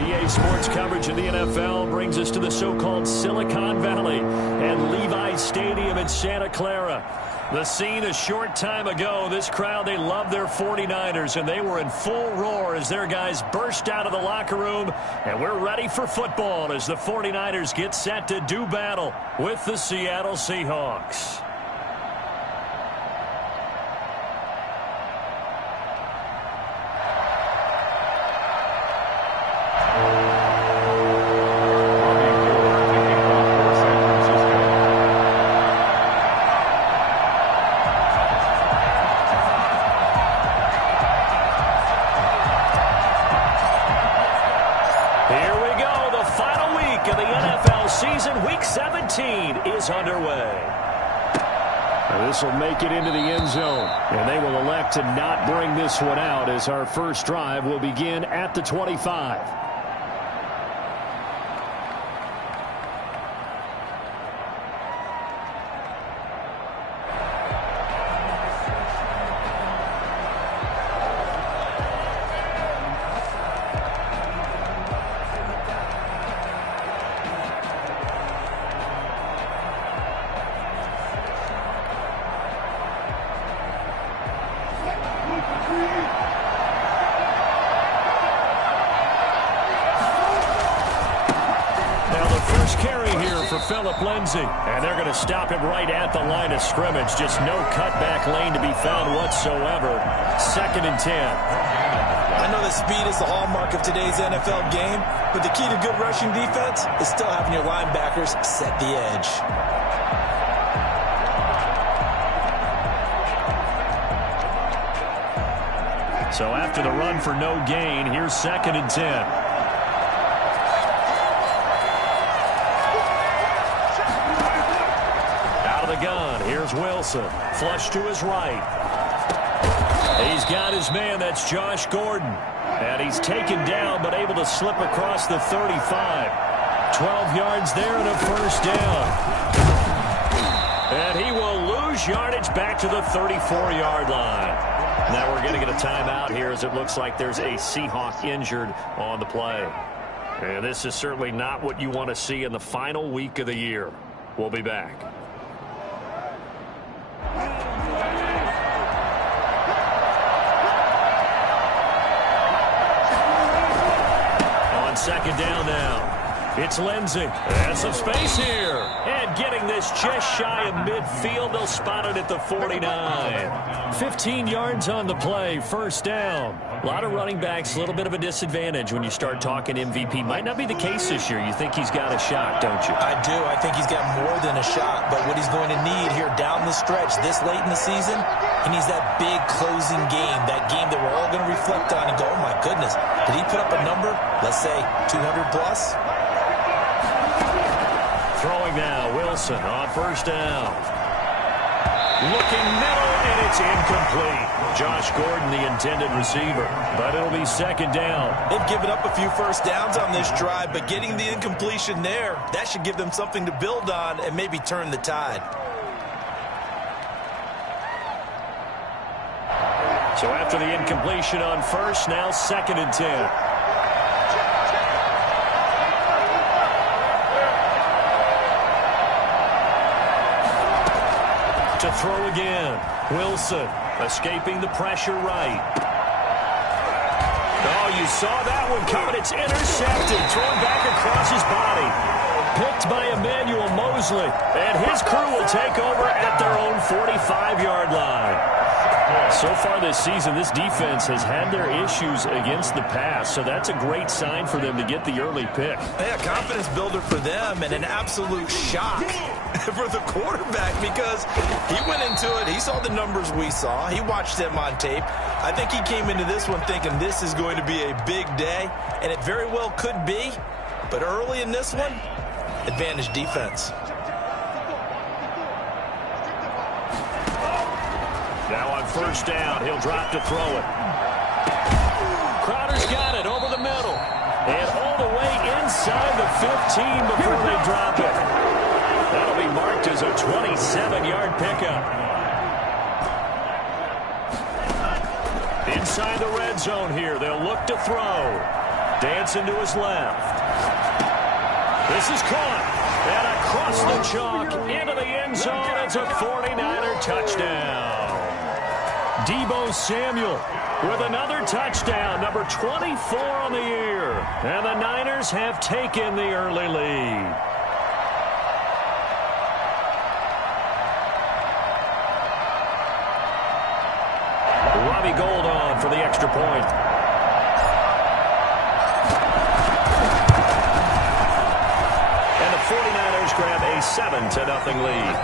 EA Sports coverage of the NFL brings us to the so-called Silicon Valley and Levi Stadium in Santa Clara. The scene a short time ago, this crowd, they love their 49ers, and they were in full roar as their guys burst out of the locker room, and we're ready for football as the 49ers get set to do battle with the Seattle Seahawks. Underway. This will make it into the end zone, and they will elect to not bring this one out as our first drive will begin at the 25. And they're going to stop him right at the line of scrimmage. Just no cutback lane to be found whatsoever. 2nd and 10. I know that speed is the hallmark of today's NFL game, but the key to good rushing defense is still having your linebackers set the edge. So after the run for no gain, here's 2nd and 10. Here's Wilson, flush to his right. He's got his man, that's Josh Gordon. And he's taken down, but able to slip across the 35. 12 yards there and a first down. And he will lose yardage back to the 34-yard line. Now we're going to get a timeout here as it looks like there's a Seahawk injured on the play. And this is certainly not what you want to see in the final week of the year. We'll be back. Second down now. It's Lindsey. And some space here. And getting this just shy of midfield. They'll spot it at the 49. 15 yards on the play. First down. A lot of running backs, a little bit of a disadvantage when you start talking MVP. Might not be the case this year. You think he's got a shot, don't you? I do. I think he's got more than a shot. But what he's going to need here down the stretch this late in the season, he needs that big closing game. That game that we're all going to reflect on and go, oh my goodness, did he put up a number, let's say 200 plus? Throwing now, Wilson on first down. Looking middle, and it's incomplete. Josh Gordon, the intended receiver, but it'll be second down. They've given up a few first downs on this drive, but getting the incompletion there, that should give them something to build on and maybe turn the tide. So after the incompletion on first, now 2nd and 10. To throw again. Wilson escaping the pressure right. Oh, you saw that one coming. It's intercepted. Thrown back across his body. Picked by Emmanuel Mosley. And his crew will take over at their own 45-yard line. So far this season, this defense has had their issues against the pass, so that's a great sign for them to get the early pick. Yeah, confidence builder for them and an absolute shock for the quarterback because he went into it. He saw the numbers we saw. He watched them on tape. I think he came into this one thinking this is going to be a big day, and it very well could be. But early in this one, advantage defense. Now on first down, he'll drop to throw it. Crowder's got it over the middle. And all the way inside the 15 before they drop it. That'll be marked as a 27-yard pickup. Inside the red zone here, they'll look to throw. Dancing to his left. This is caught. And across the chalk into the end zone. It's a 49er touchdown. Deebo Samuel with another touchdown, number 24 on the year. And the Niners have taken the early lead. Robbie Gould on for the extra point. And the 49ers grab a 7-0 lead.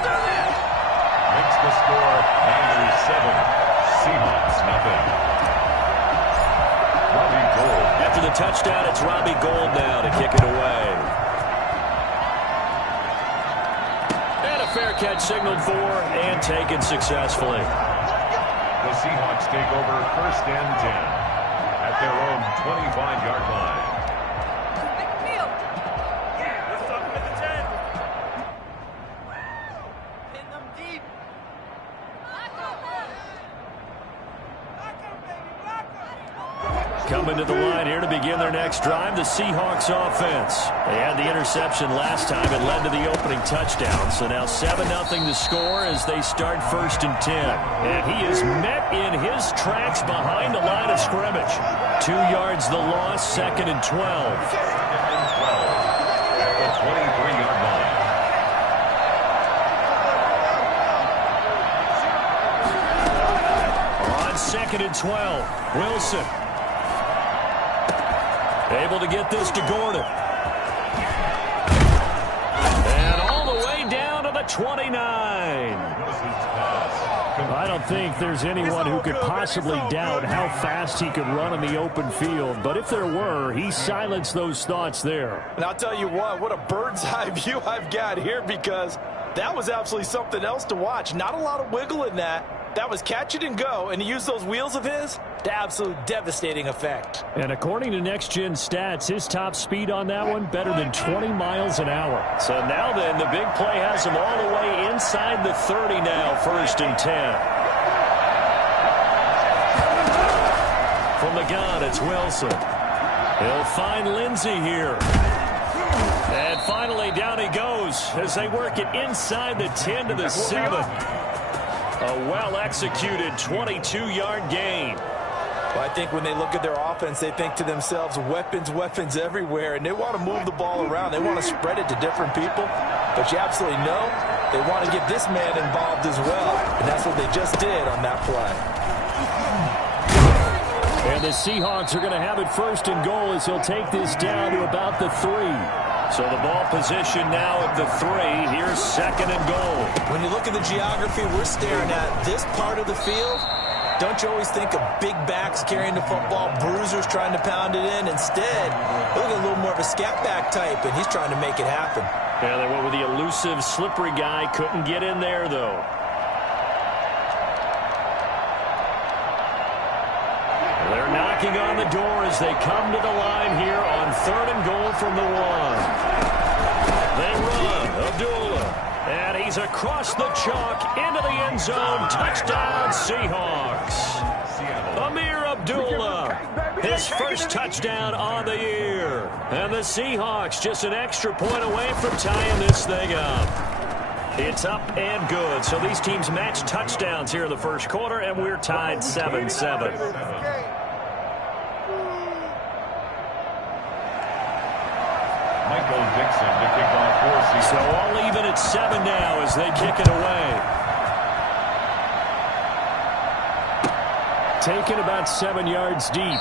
Makes the score Niners 7, Seahawks nothing. Robbie Gould. After the touchdown, it's Robbie Gould now to kick it away. And a fair catch signaled for and taken successfully. The Seahawks take over 1st and 10 at their own 25-yard line. Coming to the line here to begin their next drive, the Seahawks offense. They had the interception last time. It led to the opening touchdown. So now 7-0 the score as they start 1st and 10. And he is met in his tracks behind the line of scrimmage. 2 yards the loss, 2nd and 12. 2nd and 12 at the 23-yard line. On 2nd and 12, Wilson. Able to get this to Gordon. And all the way down to the 29. I don't think there's anyone who could possibly doubt how fast he could run in the open field. But if there were, he silenced those thoughts there. And I'll tell you what a bird's eye view I've got here, because that was absolutely something else to watch. Not a lot of wiggle in that. That was catch it and go, and he used those wheels of his to absolute devastating effect. And according to Next Gen Stats, his top speed on that one, better than 20 miles an hour. So now then, the big play has him all the way inside the 30 now, 1st and 10. From the gun, it's Wilson. He'll find Lindsey here. And finally, down he goes as they work it inside the 10 to the 7. A well-executed 22-yard gain. Well, I think when they look at their offense, they think to themselves, weapons, weapons everywhere, and they want to move the ball around. They want to spread it to different people. But you absolutely know they want to get this man involved as well, and that's what they just did on that play. And the Seahawks are going to have it 1st and goal as he'll take this down to about the 3. So the ball position now at the 3. Here's 2nd and goal. When you look at the geography, we're staring at this part of the field. Don't you always think of big backs carrying the football, bruisers trying to pound it in? Instead, look at a little more of a scat back type, and he's trying to make it happen. Yeah, they went with the elusive, slippery guy. Couldn't get in there, though. They're knocking on the door as they come to the line here on 3rd and goal from the 1. They run. Abdullah. And he's across the chalk into the end zone. Touchdown, Seahawks. Amir Abdullah, his first touchdown on the year. And the Seahawks just an extra point away from tying this thing up. It's up and good. So these teams match touchdowns here in the first quarter, and we're tied 7-7. Michael Dixon to kick off for Seahawks. So all even at 7 now as they kick it away. Taken about 7 yards deep.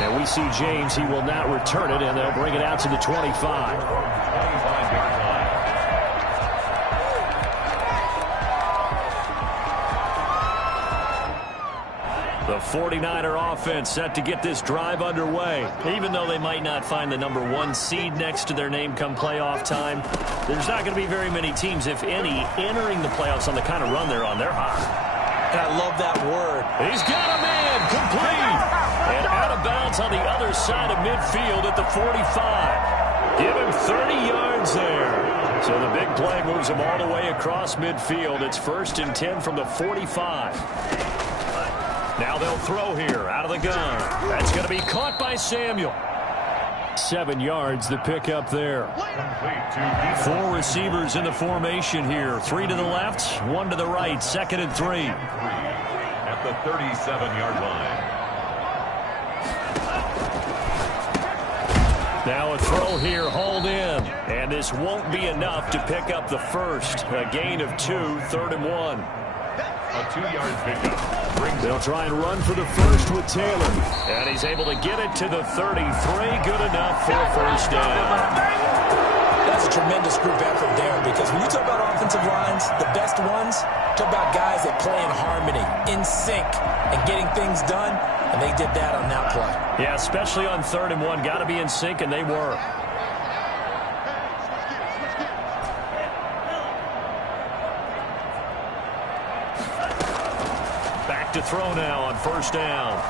And we see James, he will not return it, and they'll bring it out to the 25. 25-yard line. The 49er offense set to get this drive underway. Even though they might not find the number 1 seed next to their name come playoff time, there's not going to be very many teams, if any, entering the playoffs on the kind of run they're on. They're hot. And I love that word. He's got a man complete. And out of bounds on the other side of midfield at the 45. Give him 30 yards there. So the big play moves him all the way across midfield. It's 1st and 10 from the 45. Now they'll throw here out of the gun. That's going to be caught by Samuel. 7 yards the pick up there. 4 receivers in the formation here. 3 to the left, 1 to the right. 2nd and 3. At the 37-yard line. Now a throw here, hauled in. And this won't be enough to pick up the first. A gain of 2, 3rd and 1. A 2-yard pickup. They'll try and run for the first with Taylor. And he's able to get it to the 33. Good enough for a first down. That's a tremendous group effort there, because when you talk about offensive lines, the best ones, talk about guys that play in harmony, in sync, and getting things done, and they did that on that play. Yeah, especially on 3rd and 1. Got to be in sync, and they were. Back to throw now on first down.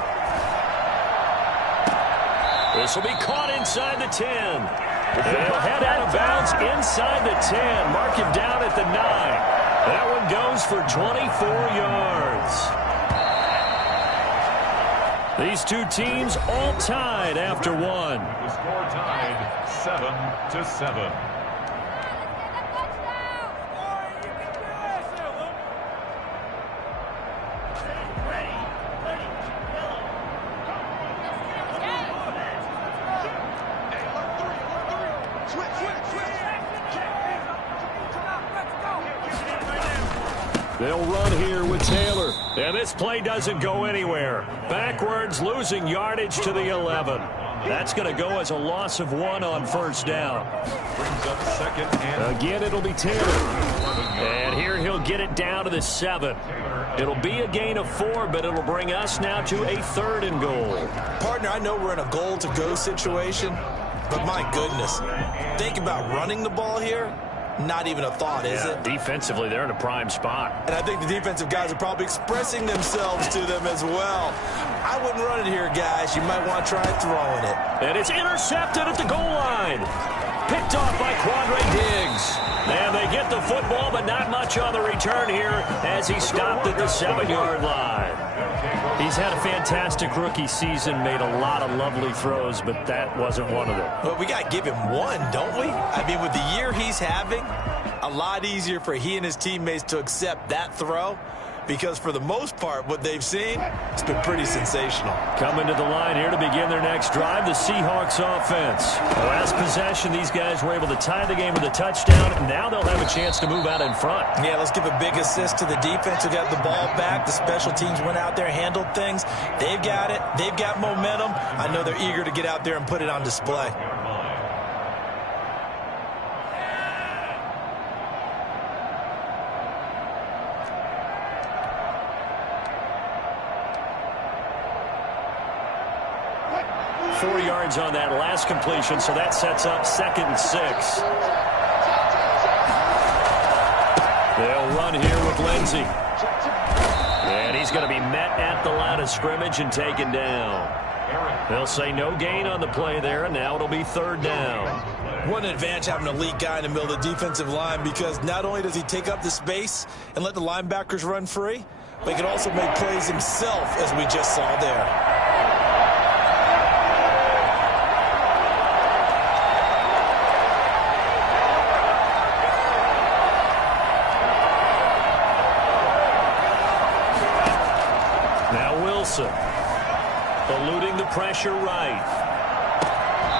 This will be caught inside the 10. He'll head out of bounds inside the 10. Mark him down at the 9. That one goes for 24 yards. These two teams all tied after one. The score tied 7-7. They'll run here with Taylor. And this play doesn't go anywhere. Backwards, losing yardage to the 11. That's going to go as a loss of 1 on first down. Brings up 2nd and again, it'll be Taylor. And here he'll get it down to the 7. It'll be a gain of 4, but it'll bring us now to a 3rd and goal. Partner, I know we're in a goal-to-go situation, but my goodness, think about running the ball here. Not even a thought, is it? Defensively, they're in a prime spot. And I think the defensive guys are probably expressing themselves to them as well. I wouldn't run it here, guys. You might want to try throwing it. And it's intercepted at the goal line. Picked off by Quandre Diggs. And they get the football, but not much on the return here as he stopped at the 7-yard line. He's had a fantastic rookie season, made a lot of lovely throws, but that wasn't one of them. But we got to give him one, don't we? I mean, with the year he's having, a lot easier for he and his teammates to accept that throw, because for the most part, what they've seen, it's been pretty sensational. Coming to the line here to begin their next drive, the Seahawks offense. The last possession, these guys were able to tie the game with a touchdown, and now they'll have a chance to move out in front. Yeah, let's give a big assist to the defense who got the ball back. The special teams went out there, handled things. They've got it. They've got momentum. I know they're eager to get out there and put it on display. 4 yards on that last completion, so that sets up 2nd and 6. They'll run here with Lindsey. And he's going to be met at the line of scrimmage and taken down. They'll say no gain on the play there, and now it'll be 3rd down. What an advantage having an elite guy in the middle of the defensive line, because not only does he take up the space and let the linebackers run free, but he can also make plays himself, as we just saw there. Eluding the pressure right.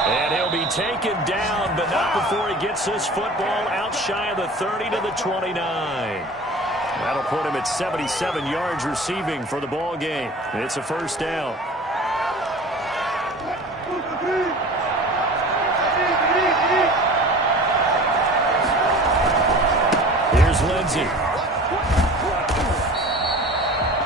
And he'll be taken down, but not before he gets this football out shy of the 30 to the 29. That'll put him at 77 yards receiving for the ball game. It's a first down. Here's Lindsey.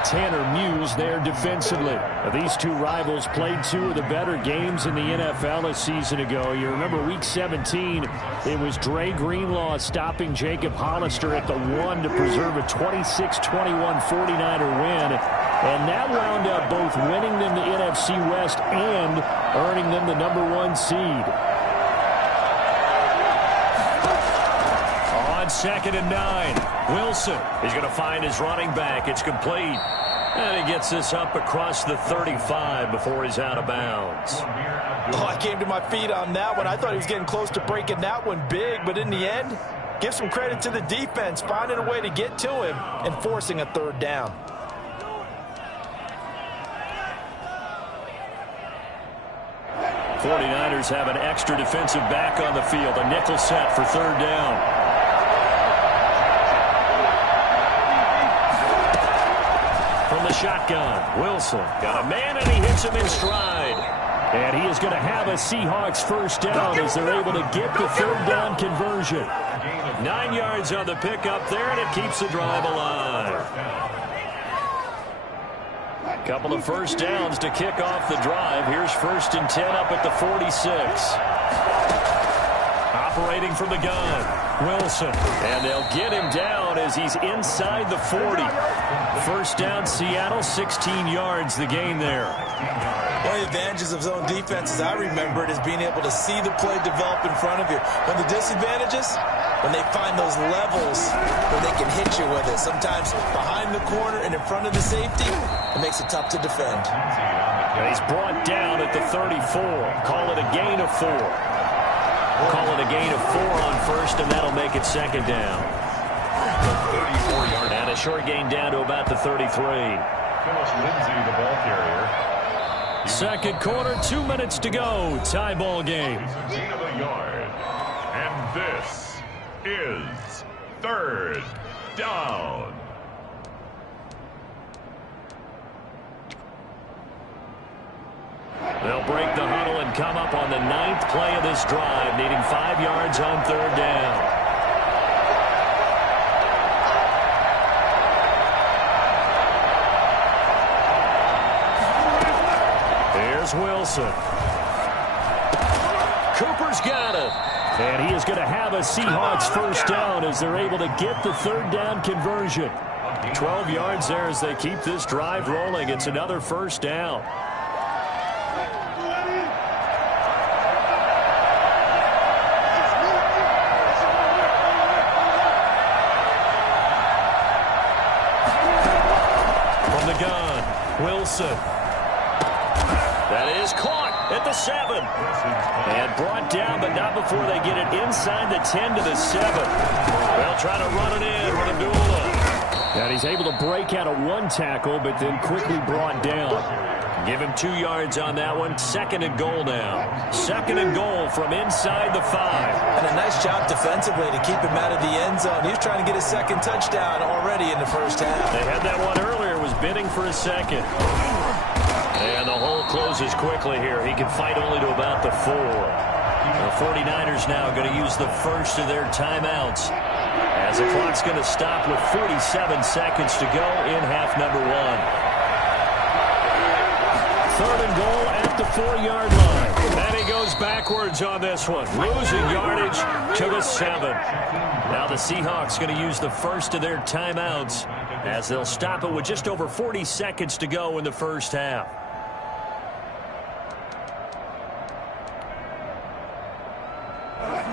Tanner Muse there defensively. These two rivals played 2 of the better games in the NFL a season ago. You remember week 17, it was Dre Greenlaw stopping Jacob Hollister at the 1 to preserve a 26-21 49er win. And that wound up both winning them the NFC West and earning them the #1 seed. On 2nd and 9, Wilson is going to find his running back. It's complete. And he gets this up across the 35 before he's out of bounds. Oh, I came to my feet on that one. I thought he was getting close to breaking that one big, but in the end, give some credit to the defense, finding a way to get to him and forcing a third down. '49ers have an extra defensive back on the field. A nickel set for third down. From the shotgun, Wilson got a man and he hits him in stride. And he is going to have a Seahawks first down as they're able to get the third down conversion. 9 yards on the pickup there, and it keeps the drive alive. Couple of first downs to kick off the drive. Here's 1st and 10 up at the 46. Operating from the gun, Wilson. And they'll get him down as he's inside the 40. First down, Seattle, 16 yards the gain there. One of the advantages of zone defense, as I remember it, is being able to see the play develop in front of you. When the disadvantages, when they find those levels where they can hit you with it, sometimes behind the corner and in front of the safety, it makes it tough to defend. And he's brought down at the 34. Call it a gain of 4. Call it a gain of 4 on first, and that'll make it second down. 34-yard. And a short gain down to about the 33. Phyllis Lindsay, the ball carrier. Second quarter, 2 minutes to go. Tie ball game. Gain of a yard. And this is third down. They'll break the huddle and come up on the 9th play of this drive, needing 5 yards on third down. Here's Wilson. Cooper's got it. And he is going to have a Seahawks first down as they're able to get the third down conversion. 12 yards there as they keep this drive rolling. It's another first down. From the gun, Wilson. That is caught at the 7. And brought down, but not before they get it inside the 10 to the 7. They'll try to run it in with Abdullah. And he's able to break out of 1 tackle, but then quickly brought down. Give him 2 yards on that one. 2nd and goal now. 2nd and goal from inside the 5. And a nice job defensively to keep him out of the end zone. He was trying to get his 2nd touchdown already in the first half. They had that one earlier, was bidding for a 2nd. And the hole closes quickly here. He can fight only to about the 4. The 49ers now going to use the first of their timeouts, as the clock's going to stop with 47 seconds to go in half number 1. 3rd and goal at the 4-yard line. And he goes backwards on this one, losing yardage to the 7. Now the Seahawks going to use the first of their timeouts, as they'll stop it with just over 40 seconds to go in the first half.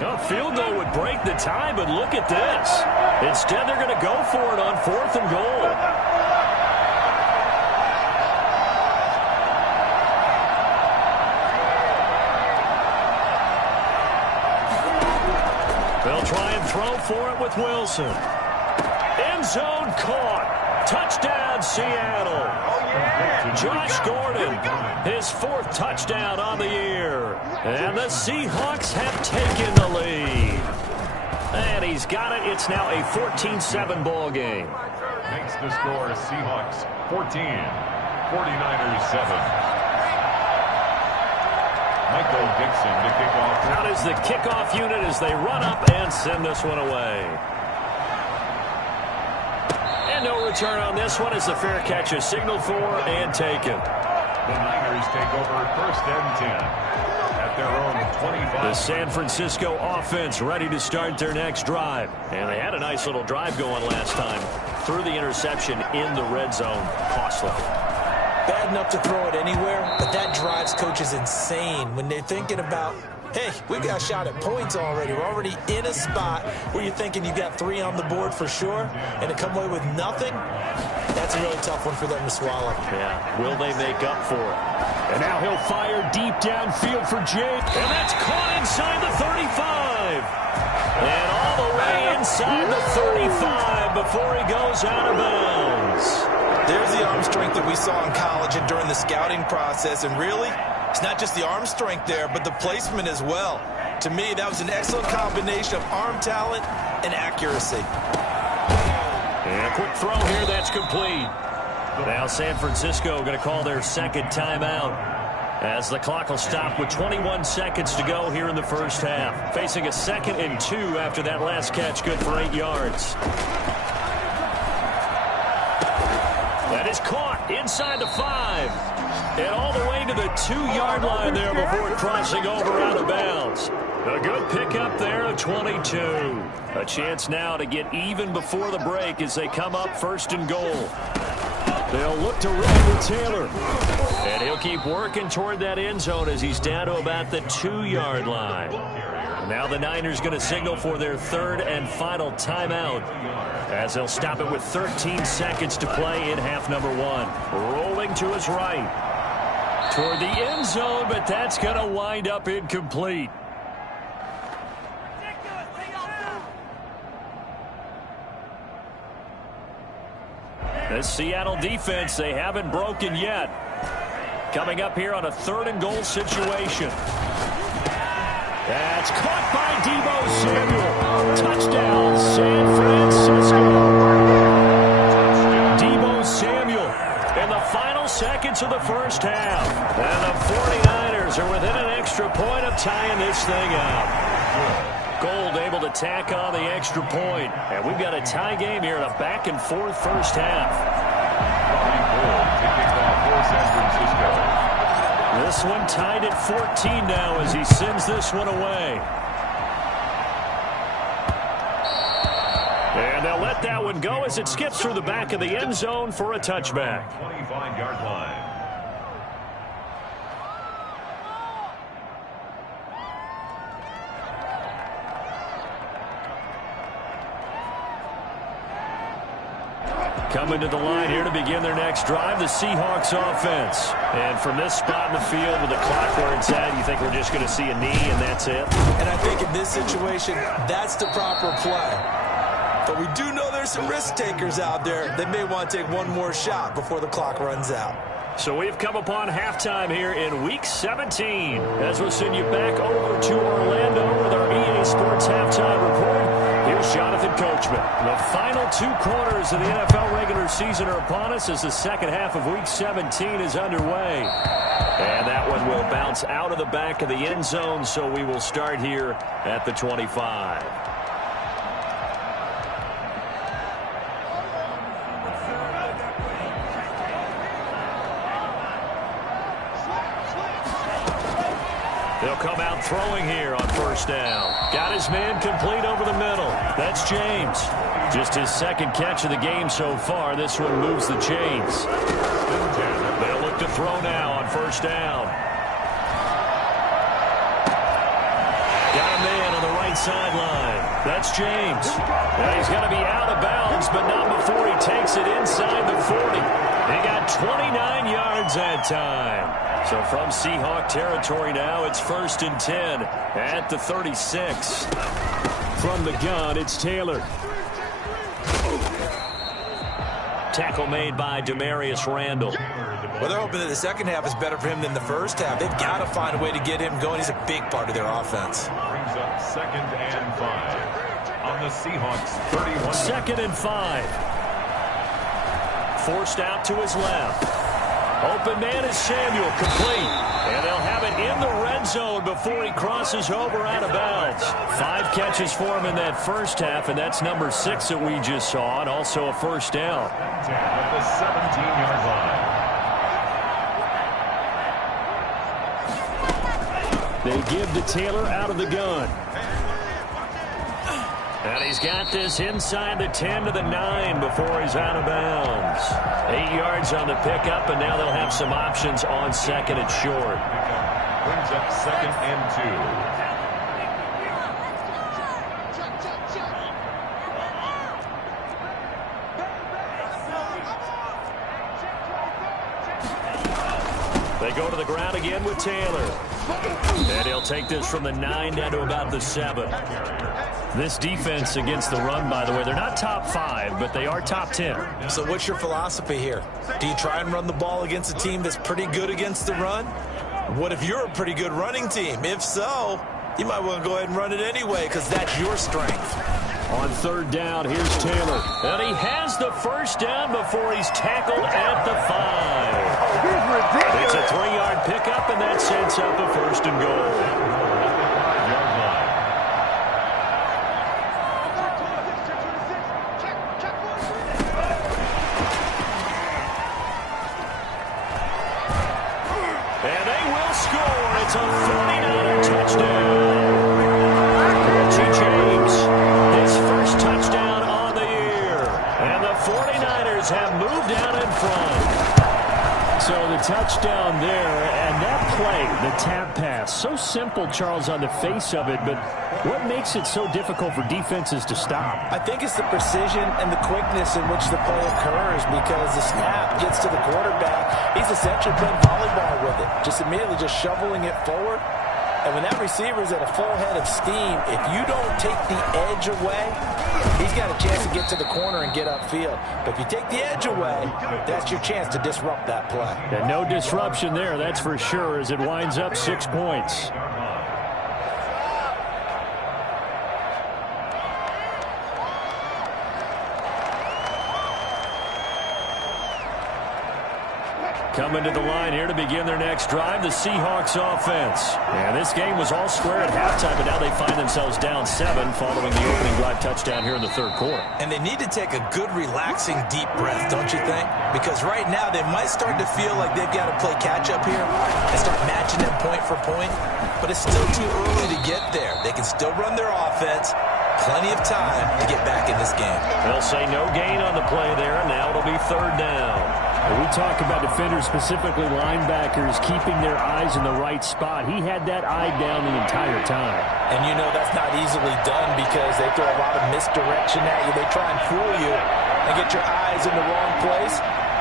A field goal would break the tie, but look at this. Instead, they're going to go for it on 4th and goal. They'll try and throw for it with Wilson. End zone caught. Touchdown, Seattle. Josh Gordon, his 4th touchdown on the year. And the Seahawks have taken the lead. And he's got it. It's now a 14-7 ball game. Makes the score Seahawks 14, 49ers 7. Michael Dixon to kick off. Out is the kickoff unit as they run up and send this one away. And no return on this one as the fair catch is signaled for and taken. The Niners take over 1st and 10 at their own 25. The San Francisco offense ready to start their next drive. And they had a nice little drive going last time. Threw the interception in the red zone. Costly. Bad enough to throw it anywhere, but that drives coaches insane when they're thinking about, hey, we got a shot at points already. We're already in a spot where you're thinking you got 3 on the board for sure, and to come away with nothing, that's That's a really tough one for them to swallow. Yeah, will they make up for it? And now he'll fire deep downfield for Jake. And that's caught inside the 35. And all the way inside the 35 before he goes out of bounds. There's the arm strength that we saw in college and during the scouting process. And really, it's not just the arm strength there, but the placement as well. To me, that was an excellent combination of arm talent and accuracy. And a quick throw here, that's complete. Now San Francisco going to call their second timeout as the clock will stop with 21 seconds to go here in the first half. Facing a 2nd and 2 after that last catch, good for 8 yards. That is caught inside the 5. And all the way to the 2-yard line there before crossing over out of bounds. A good pickup there at 22. A chance now to get even before the break as they come up 1st and goal. They'll look to run with Taylor. And he'll keep working toward that end zone as he's down to about the 2-yard line. Now the Niners going to signal for their 3rd and final timeout as they'll stop it with 13 seconds to play in half number 1. Rolling to his right toward the end zone, but that's going to wind up incomplete. This Seattle defense, they haven't broken yet. Coming up here on a 3rd and goal situation. That's caught by Deebo Samuel. Touchdown, San Francisco. Deebo Samuel in the final seconds of the first half. And the 49ers are within an extra point of tying this thing up. Gold able to tack on the extra point. And we've got a tie game here in a back-and-forth first half. This one tied at 14 now as he sends this one away. And they'll let that one go as it skips through the back of the end zone for a touchback. 25-yard line. Coming to the line here to begin their next drive, the Seahawks offense. And from this spot in the field with the clock where it's at, you think we're just going to see a knee and that's it? And I think in this situation, that's the proper play. But we do know there's some risk takers out there that may want to take one more shot before the clock runs out. So we've come upon halftime here in Week 17 as we'll send you back over to Orlando with our EA Sports Halftime Report. Here's Jonathan Coachman. The final 2 quarters of the NFL regular season are upon us as the second half of Week 17 is underway. And that one will bounce out of the back of the end zone, so we will start here at the 25. They'll come out throwing here on first down. Got his man complete over the middle. That's James. Just his 2nd catch of the game so far. This one moves the chains. They'll look to throw now on first down. Got a man on the right sideline. That's James. Now he's got to be out of bounds, but not before he takes it inside the 40. He got 29 yards that time. So from Seahawk territory now, it's 1st and 10 at the 36. From the gun, it's Taylor. Tackle made by Demarius Randall. Well, they're hoping that the second half is better for him than the first half. They've got to find a way to get him going. He's a big part of their offense. Brings up 2nd and 5 on the Seahawks 31. 2nd and 5. Forced out to his left. Open man is Samuel, complete. And they'll have it in the red zone before he crosses over out of bounds. 5 catches for him in that first half, and that's number 6 that we just saw, and also a first down. At the 17-yard line. They give to Taylor out of the gun. And he's got this inside the 10 to the 9 before he's out of bounds. 8 yards on the pickup, and now they'll have some options on 2nd and short. Brings up 2nd and 2. They go to the ground again with Taylor. And he'll take this from the 9 down to about the 7. This defense against the run, by the way, they're not top 5, but they are top 10. So what's your philosophy here? Do you try and run the ball against a team that's pretty good against the run? What if you're a pretty good running team? If so, you might want to go ahead and run it anyway because that's your strength. On 3rd down, here's Taylor. And he has the first down before he's tackled at the 5. It's a 3-yard pickup, and that sets up a 1st and goal. And they will score. It's a 49er touchdown. Richie James, his first touchdown on the year. And the 49ers have moved out in front. So the touchdown there, and that play, the tap pass, so simple, Charles, on the face of it, but what makes it so difficult for defenses to stop? I think it's the precision and the quickness in which the play occurs because the snap gets to the quarterback. He's essentially playing volleyball with it, just immediately just shoveling it forward. And when that receiver's at a full head of steam, if you don't take the edge away, he's got a chance to get to the corner and get upfield. But if you take the edge away, that's your chance to disrupt that play. And no disruption there, that's for sure, as it winds up 6 points. Coming to the line here to begin their next drive, the Seahawks offense. And this game was all square at halftime, but now they find themselves down 7 following the opening drive touchdown here in the 3rd quarter. And they need to take a good, relaxing, deep breath, don't you think? Because right now they might start to feel like they've got to play catch-up here and start matching them point for point. But it's still too early to get there. They can still run their offense. Plenty of time to get back in this game. They'll say no gain on the play there, and now it'll be 3rd down. We talk about defenders, specifically linebackers, keeping their eyes in the right spot. He had that eye down the entire time. And you know that's not easily done because they throw a lot of misdirection at you. They try and fool you and get your eyes in the wrong place.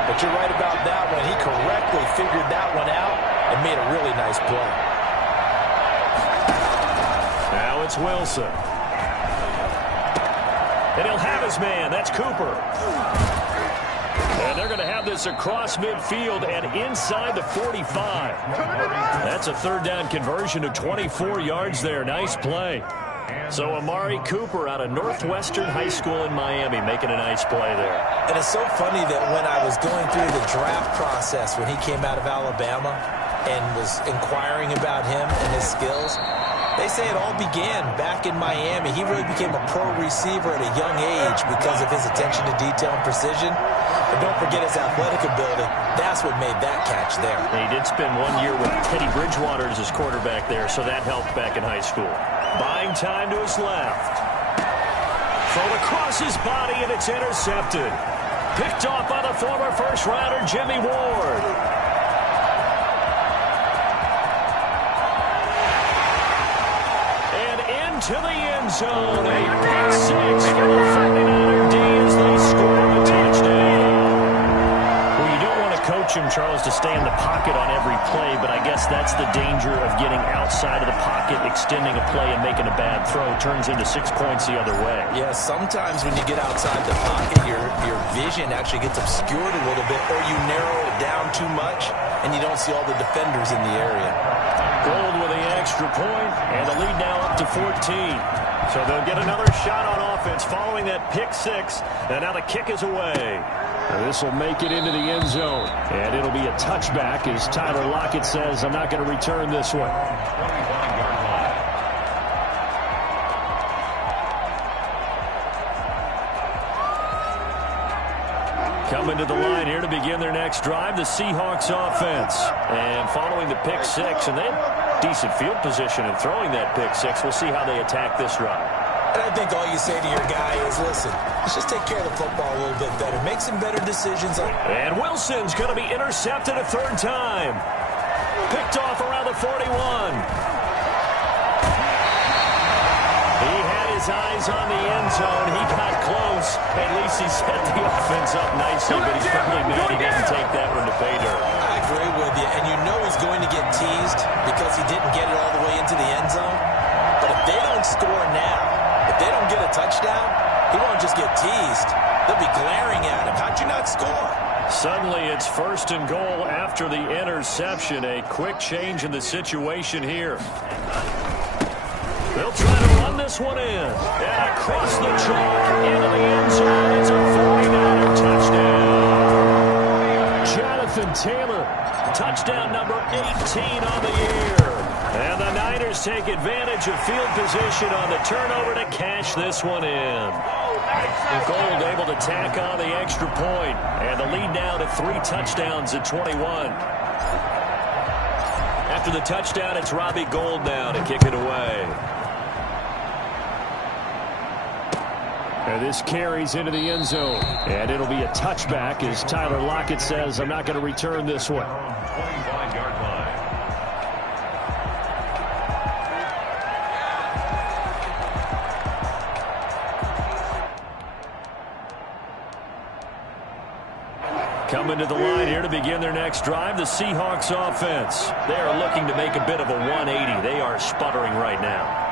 But you're right about that one. He correctly figured that one out and made a really nice play. Now it's Wilson. And he'll have his man. That's Cooper. And they're going to have this across midfield and inside the 45. That's a 3rd down conversion of 24 yards there. Nice play. So Amari Cooper out of Northwestern High School in Miami making a nice play there. And it's so funny that when I was going through the draft process when he came out of Alabama and was inquiring about him and his skills, they say it all began back in Miami. He really became a pro receiver at a young age because of his attention to detail and precision. But don't forget his athletic ability. That's what made that catch there. And he did spend 1 year with Teddy Bridgewater as his quarterback there, so that helped back in high school. Buying time to his left. Thrown across his body, and it's intercepted. Picked off by the former first-rounder Jimmy Ward. To the end zone, a pick 6 for the 49er D as they score a touchdown. Well, you don't want to coach him, Charles, to stay in the pocket on every play, but I guess that's the danger of getting outside of the pocket, extending a play and making a bad throw. Turns into 6 points the other way. Yeah, sometimes when you get outside the pocket, your vision actually gets obscured a little bit, or you narrow it down too much, and you don't see all the defenders in the area. Gold with the extra point, and the lead now up to 14. So they'll get another shot on offense following that pick 6, and now the kick is away. This will make it into the end zone, and it'll be a touchback as Tyler Lockett says, I'm not going to return this one. 25-yard line. Coming to the line here to begin their next drive, the Seahawks offense. And following the pick 6, and they had decent field position in throwing that pick 6. We'll see how they attack this drive. And I think all you say to your guy is, listen, let's just take care of the football a little bit better. Make some better decisions. And Wilson's going to be intercepted a 3rd time. Picked off around the 41. He had his eyes on the end zone. He got close. At least he set the offense up nicely, but he's probably mad he didn't take that one to pay dirt. I agree with you. and you know he's going to get teased because he didn't get it all the way into the end zone. But if they don't score now, if they don't get a touchdown, he won't just get teased. They'll be glaring at him. How'd you not score? Suddenly it's 1st and goal after the interception. A quick change in the situation here. They'll try to run this one in. And across the chalk into the end zone. It's a 49er touchdown. Jonathan Taylor, touchdown number 18 on the year. And the Niners take advantage of field position on the turnover to cash this one in. Gold able to tack on the extra point. And the lead now to 3 touchdowns at 21. After the touchdown, it's Robbie Gould now to kick it away. And this carries into the end zone. And it'll be a touchback as Tyler Lockett says, I'm not going to return this one. 25-yard line. Coming to the line here to begin their next drive, the Seahawks offense. They are looking to make a bit of a 180. They are sputtering right now.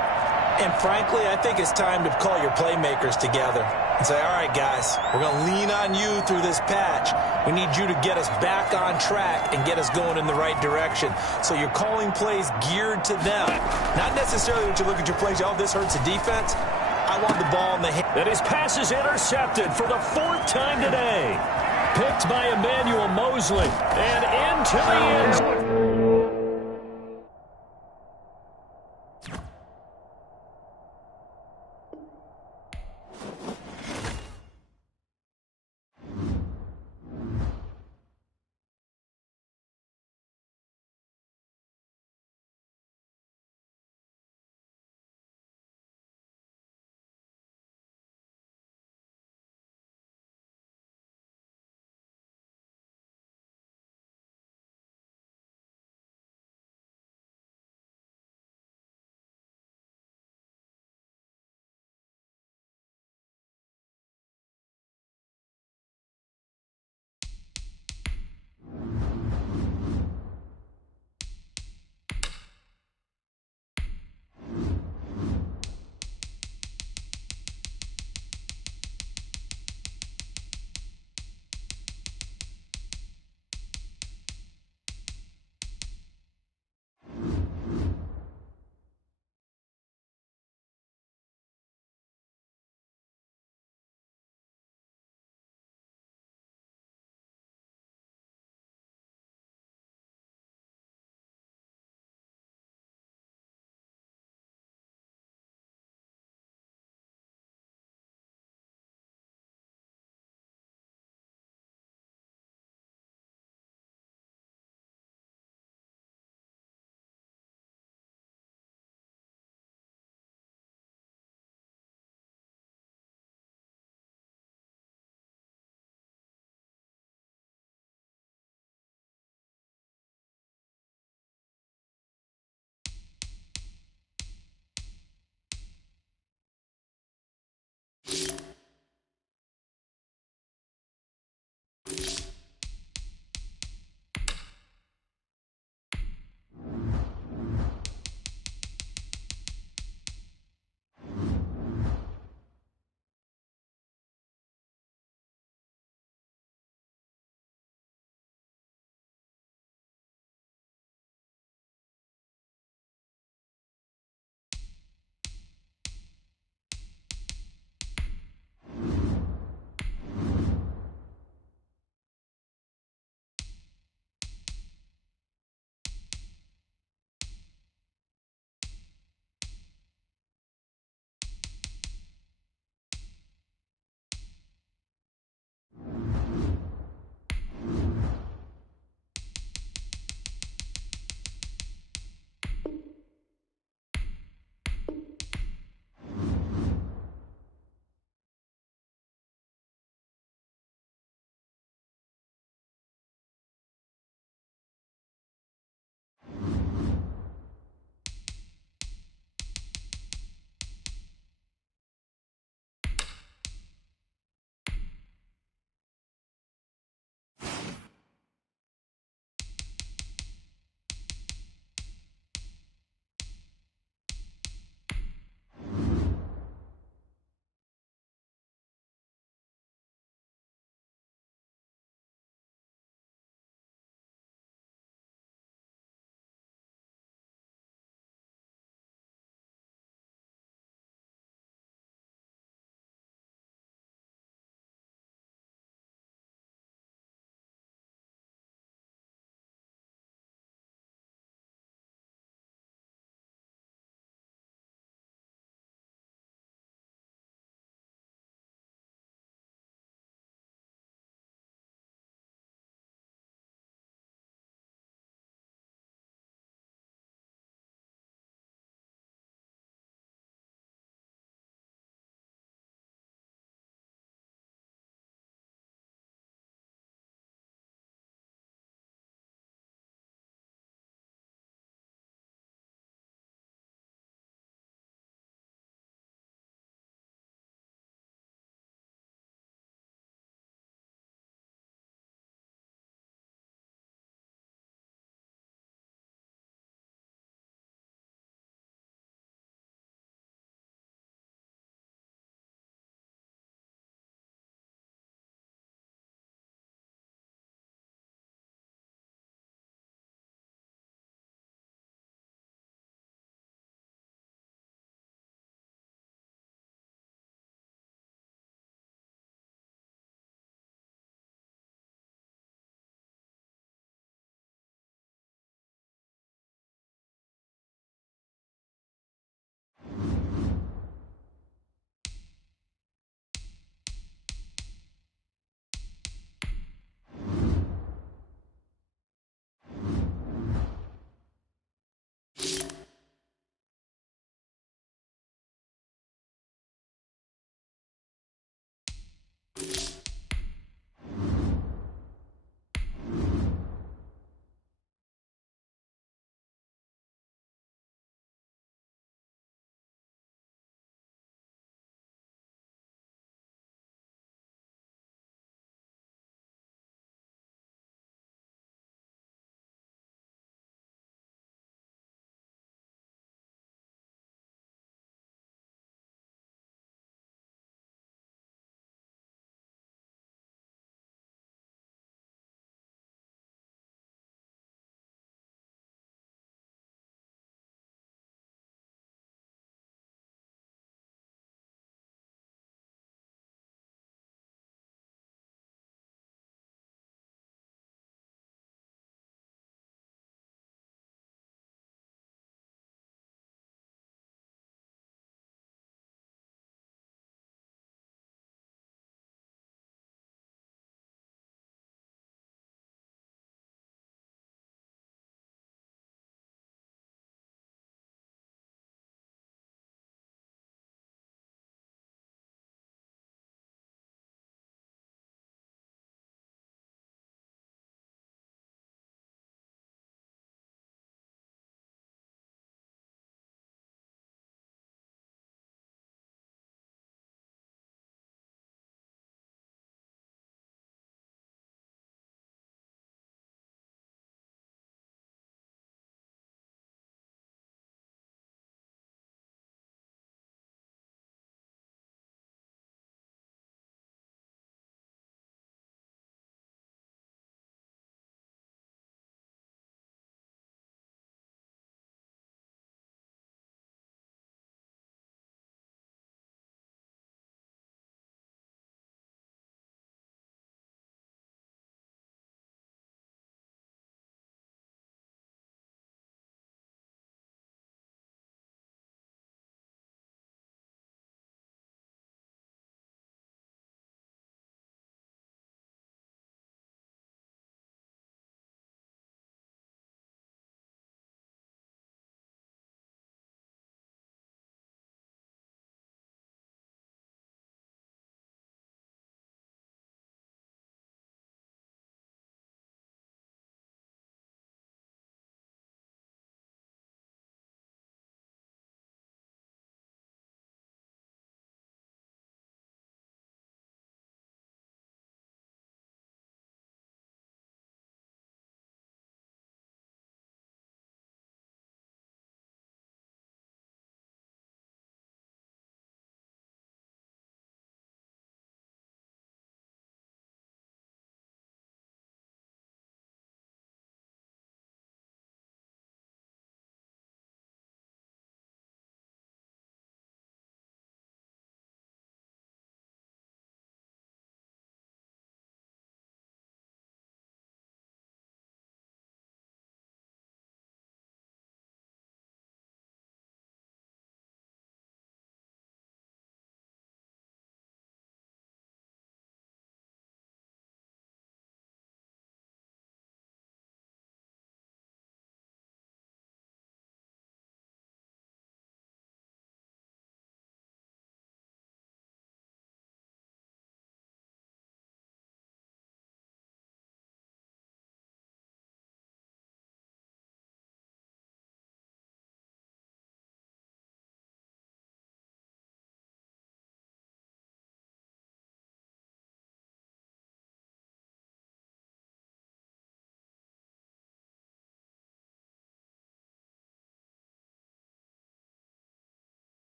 And frankly, I think it's time to call your playmakers together and say, all right, guys, we're going to lean on you through this patch. We need you to get us back on track and get us going in the right direction. So you're calling plays geared to them. Not necessarily that you look at your plays, oh, this hurts the defense. I want the ball in the hand. And his pass is intercepted for the 4th time today. Picked by Emmanuel Mosley and into the end zone.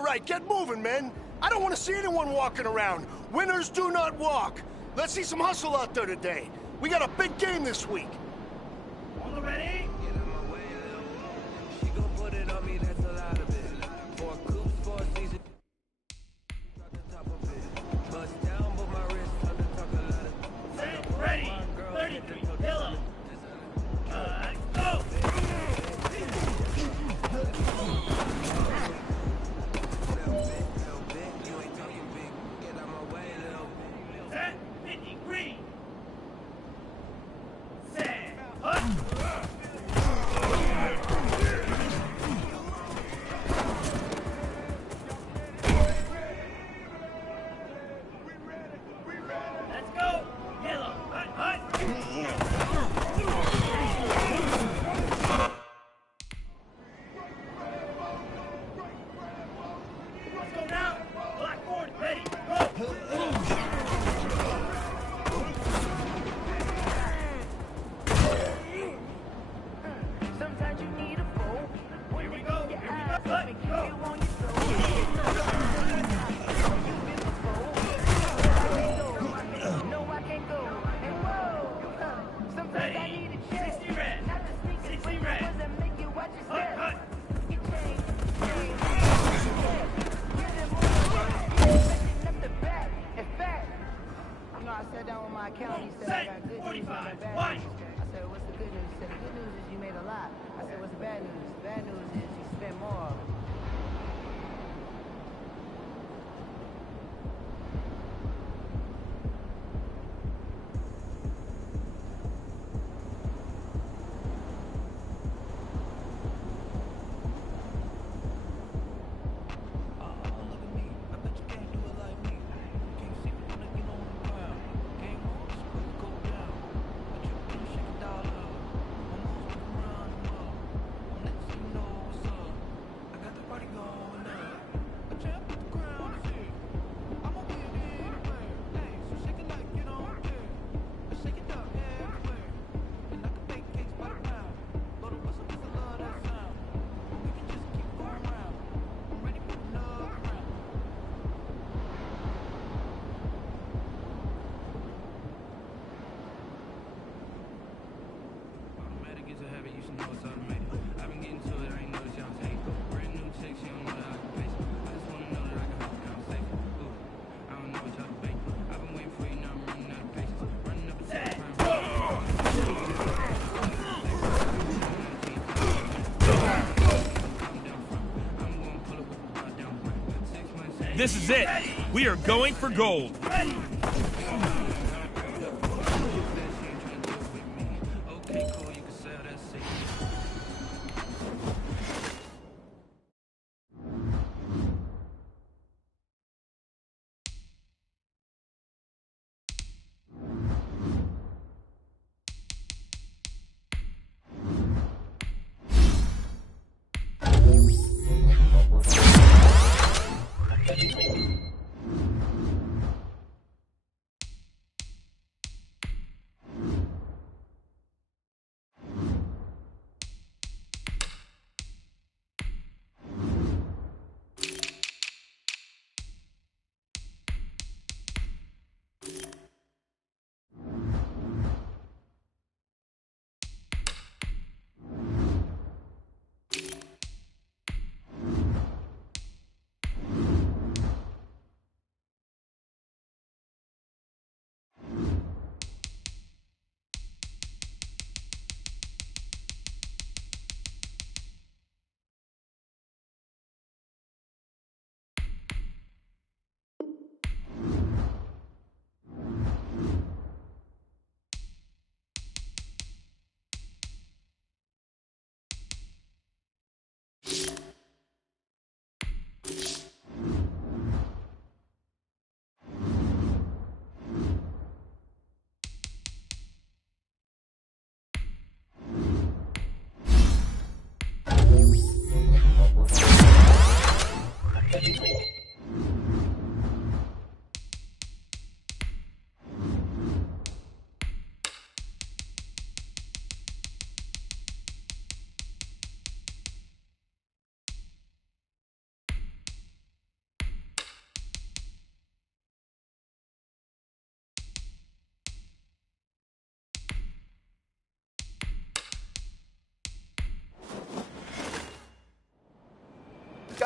All right, get moving, men. I don't want to see anyone walking around. Winners do not walk. Let's see some hustle out there today. We got a big game this week. All ready? Ready, 33, Pillow. Go! Set, 50, green. Set, let's go, yellow. Hut. Let's go now. Blackboard, ready, go. Sometimes you need a foe. Here we go. Let's go. No, I can't go. And whoa, sometimes I need a check. 60 red. Not the sneakers, 60 but the red. ones that make you watch your step. Hut. Get changed. Get them more. Messing up the back. In fact, you know, I sat down with my accountant. He said, I got good news and 45. I got bad One. news. I said, what's the good news? He said, the good news is you made a lot. I said, what's the bad news? The bad news is you spent more of it. Automatic is a habit, you should know it's automated. I've been getting to it, I ain't noticed y'all take. Brand new checks, you don't know that I can face it. I just wanna know that I can have a conversation. Ooh, I don't know what y'all debate. I've been waiting for you, now I'm running out of patience. Running up the top, This is it. We are going for gold. Ready. okay, cool, you can sell that seat.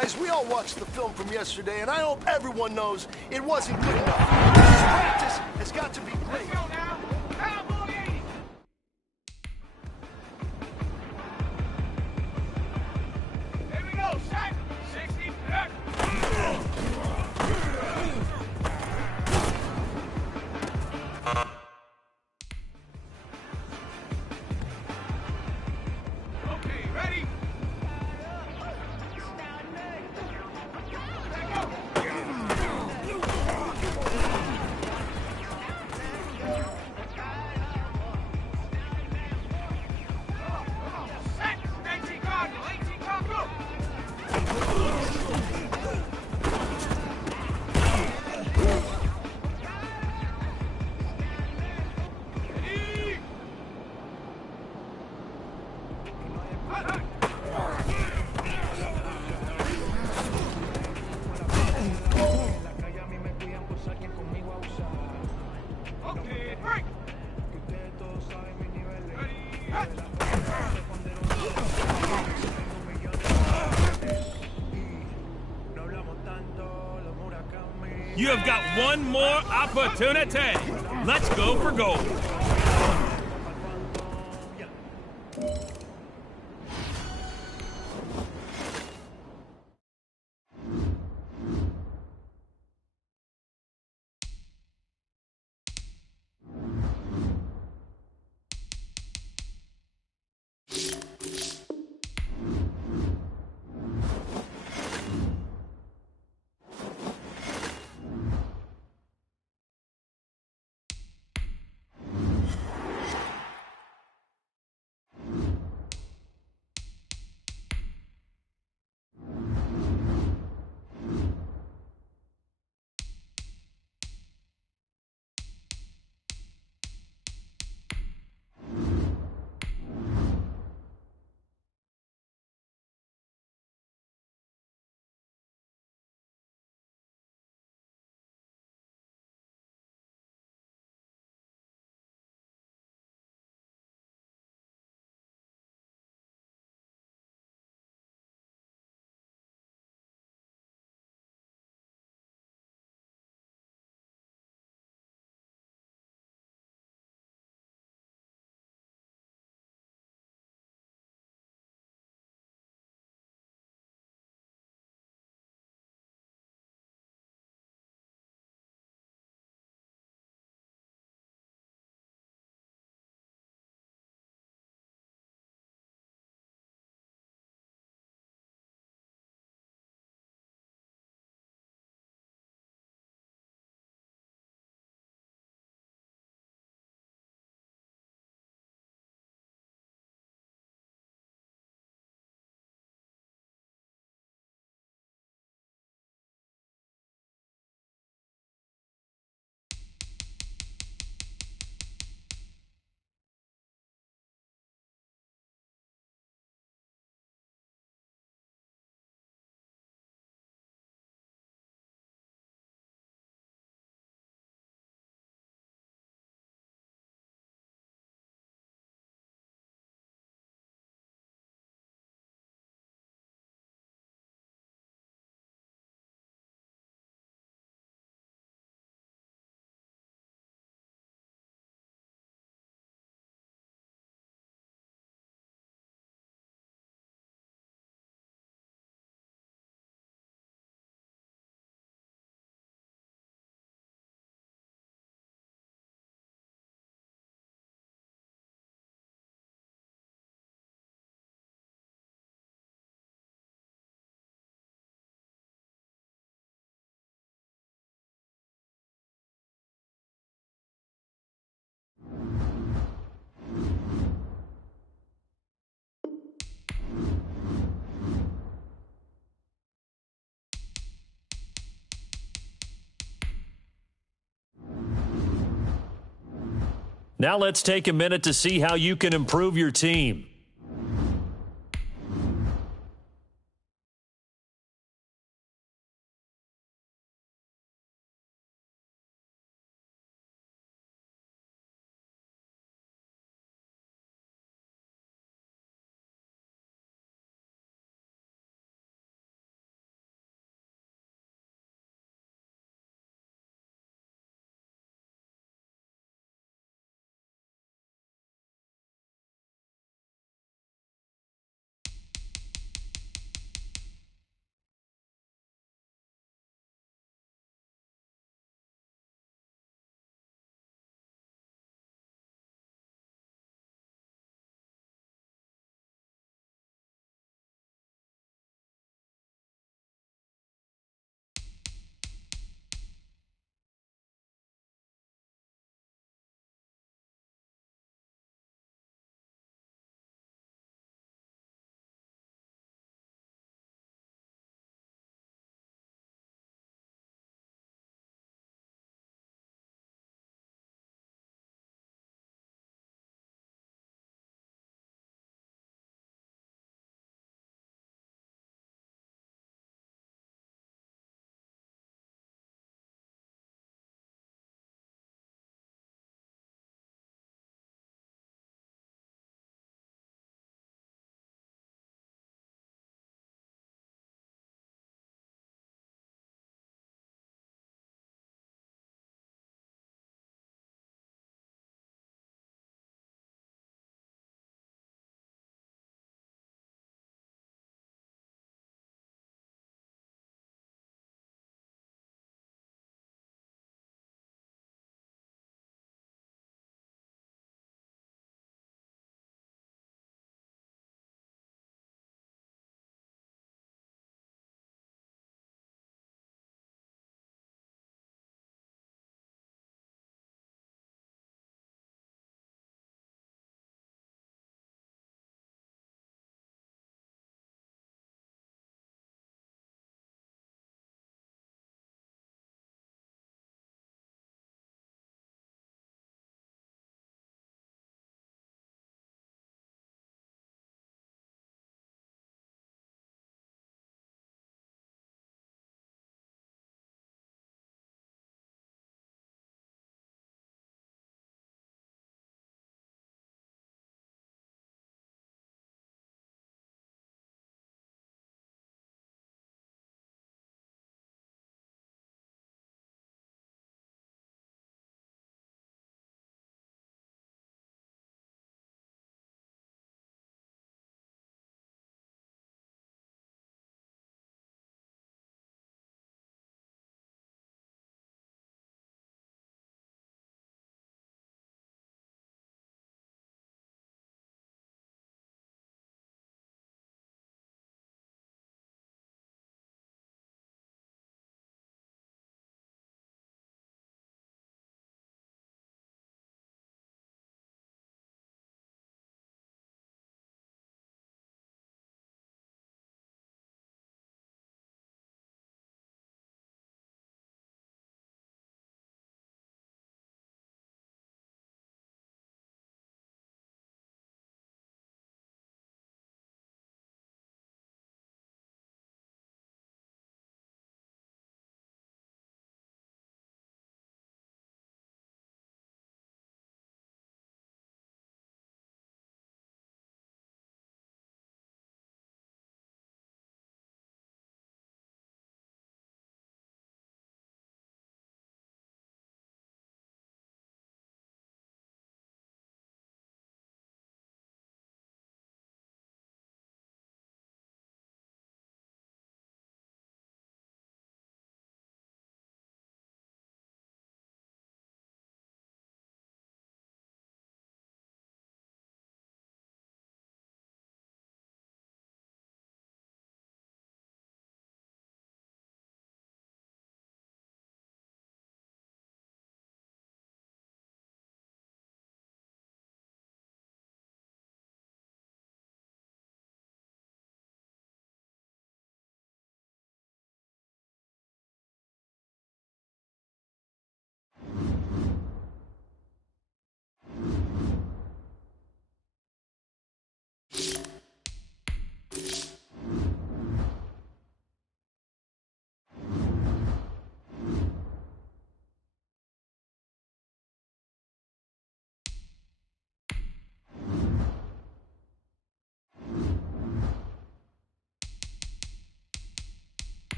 guys. We all watched the film from yesterday, and I hope everyone knows it wasn't good enough. This practice has got to be great. You have got one more opportunity. Let's go for gold. Now let's take a minute to see how you can improve your team.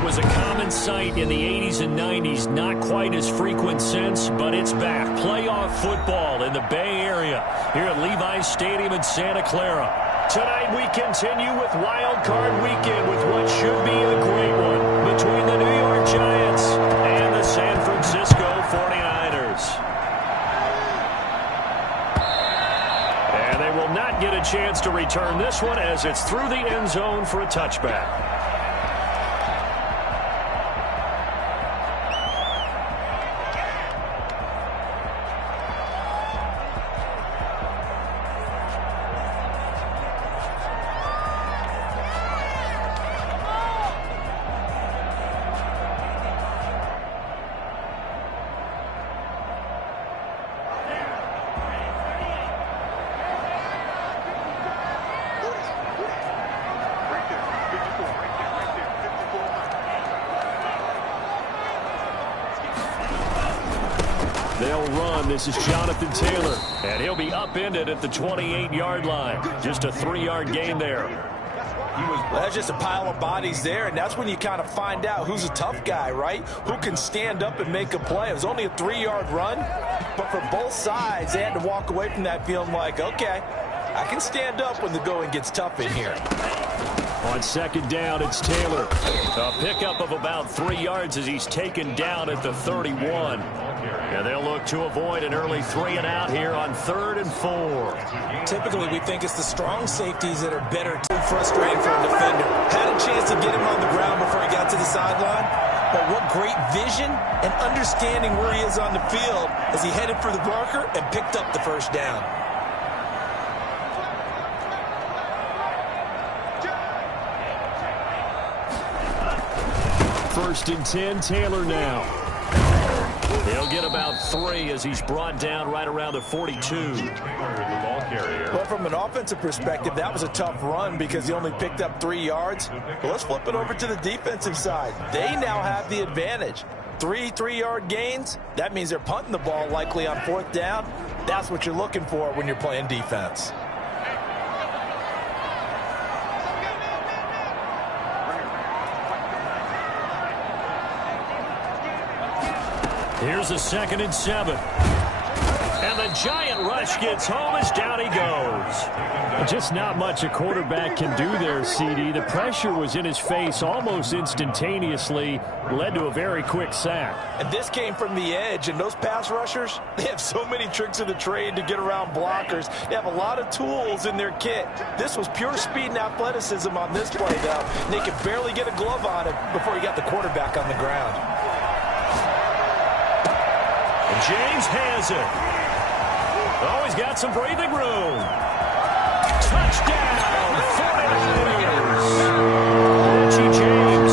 It was a common sight in the 80s and 90s, not quite as frequent since, but it's back. Playoff football in the Bay Area here at Levi's Stadium in Santa Clara. Tonight we continue with Wild Card Weekend with what should be a great one between the New York Giants and the San Francisco 49ers. And they will not get a chance to return this one as it's through the end zone for a touchback. They'll run. This is Jonathan Taylor, and he'll be upended at the 28-yard line. Just a 3-yard gain there. Well, that's just a pile of bodies there, and that's when you kind of find out who's a tough guy, right? Who can stand up and make a play. It was only a 3-yard run, but for both sides, they had to walk away from that feeling like, okay, I can stand up when the going gets tough in here. On second down, it's Taylor. A pickup of about 3 yards as he's taken down at the 31. And they'll look to avoid an early 3-and-out here on 3rd and 4. Typically, we think it's the strong safeties that are better. Too frustrating for a defender. Had a chance to get him on the ground before he got to the sideline. But what great vision and understanding where he is on the field as he headed for the marker and picked up the first down. First and 10, Taylor now. He'll get about 3 as he's brought down right around the 42. Well, from an offensive perspective, that was a tough run because he only picked up 3 yards. But let's flip it over to the defensive side. They now have the advantage. 3 3-yard gains. That means they're punting the ball likely on 4th down. That's what you're looking for when you're playing defense. Here's a 2nd and 7. And the giant rush gets home as down he goes. Just not much a quarterback can do there, CD. The pressure was in his face almost instantaneously, led to a very quick sack. And this came from the edge, and those pass rushers, they have so many tricks of the trade to get around blockers. They have a lot of tools in their kit. This was pure speed and athleticism on this play, though. And they could barely get a glove on it before he got the quarterback on the ground. And James has it. Oh, he's got some breathing room. Touchdown, 49ers. Richie James,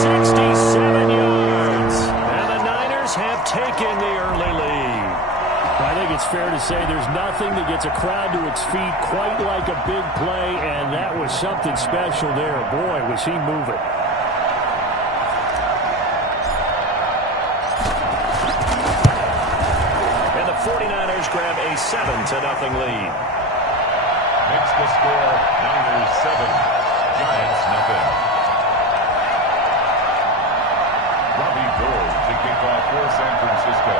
67 yards. And the Niners have taken the early lead. I think it's fair to say there's nothing that gets a crowd to its feet quite like a big play, and that was something special there. Boy, was he moving. And the 49ers grab a 7-0 lead. Next to score, Niners 7, Giants nothing. Robbie Gould to kick off for San Francisco.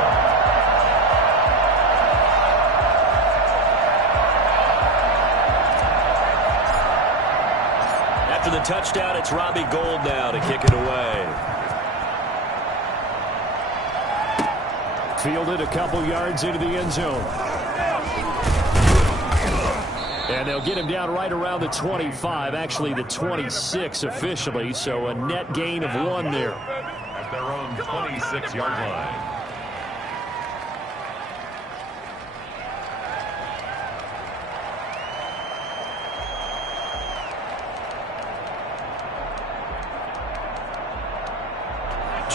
After the touchdown, it's Robbie Gould now to kick it away. Fielded a couple yards into the end zone. And they'll get him down right around the 25, actually the 26 officially, so a net gain of 1 there. At their own 26-yard line.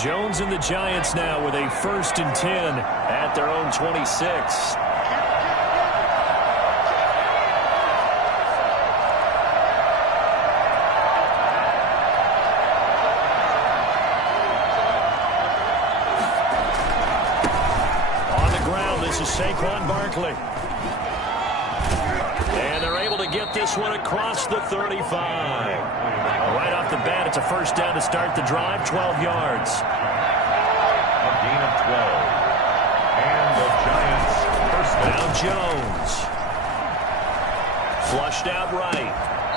Jones and the Giants now with a 1st and 10 at their own 26. On the ground, this is Saquon Barkley. And they're able to get this one across the 35. Right off the bat, it's a first down to start the drive, 12 yards. A gain of 12. And the Giants first down. Now Jones. Flushed out right.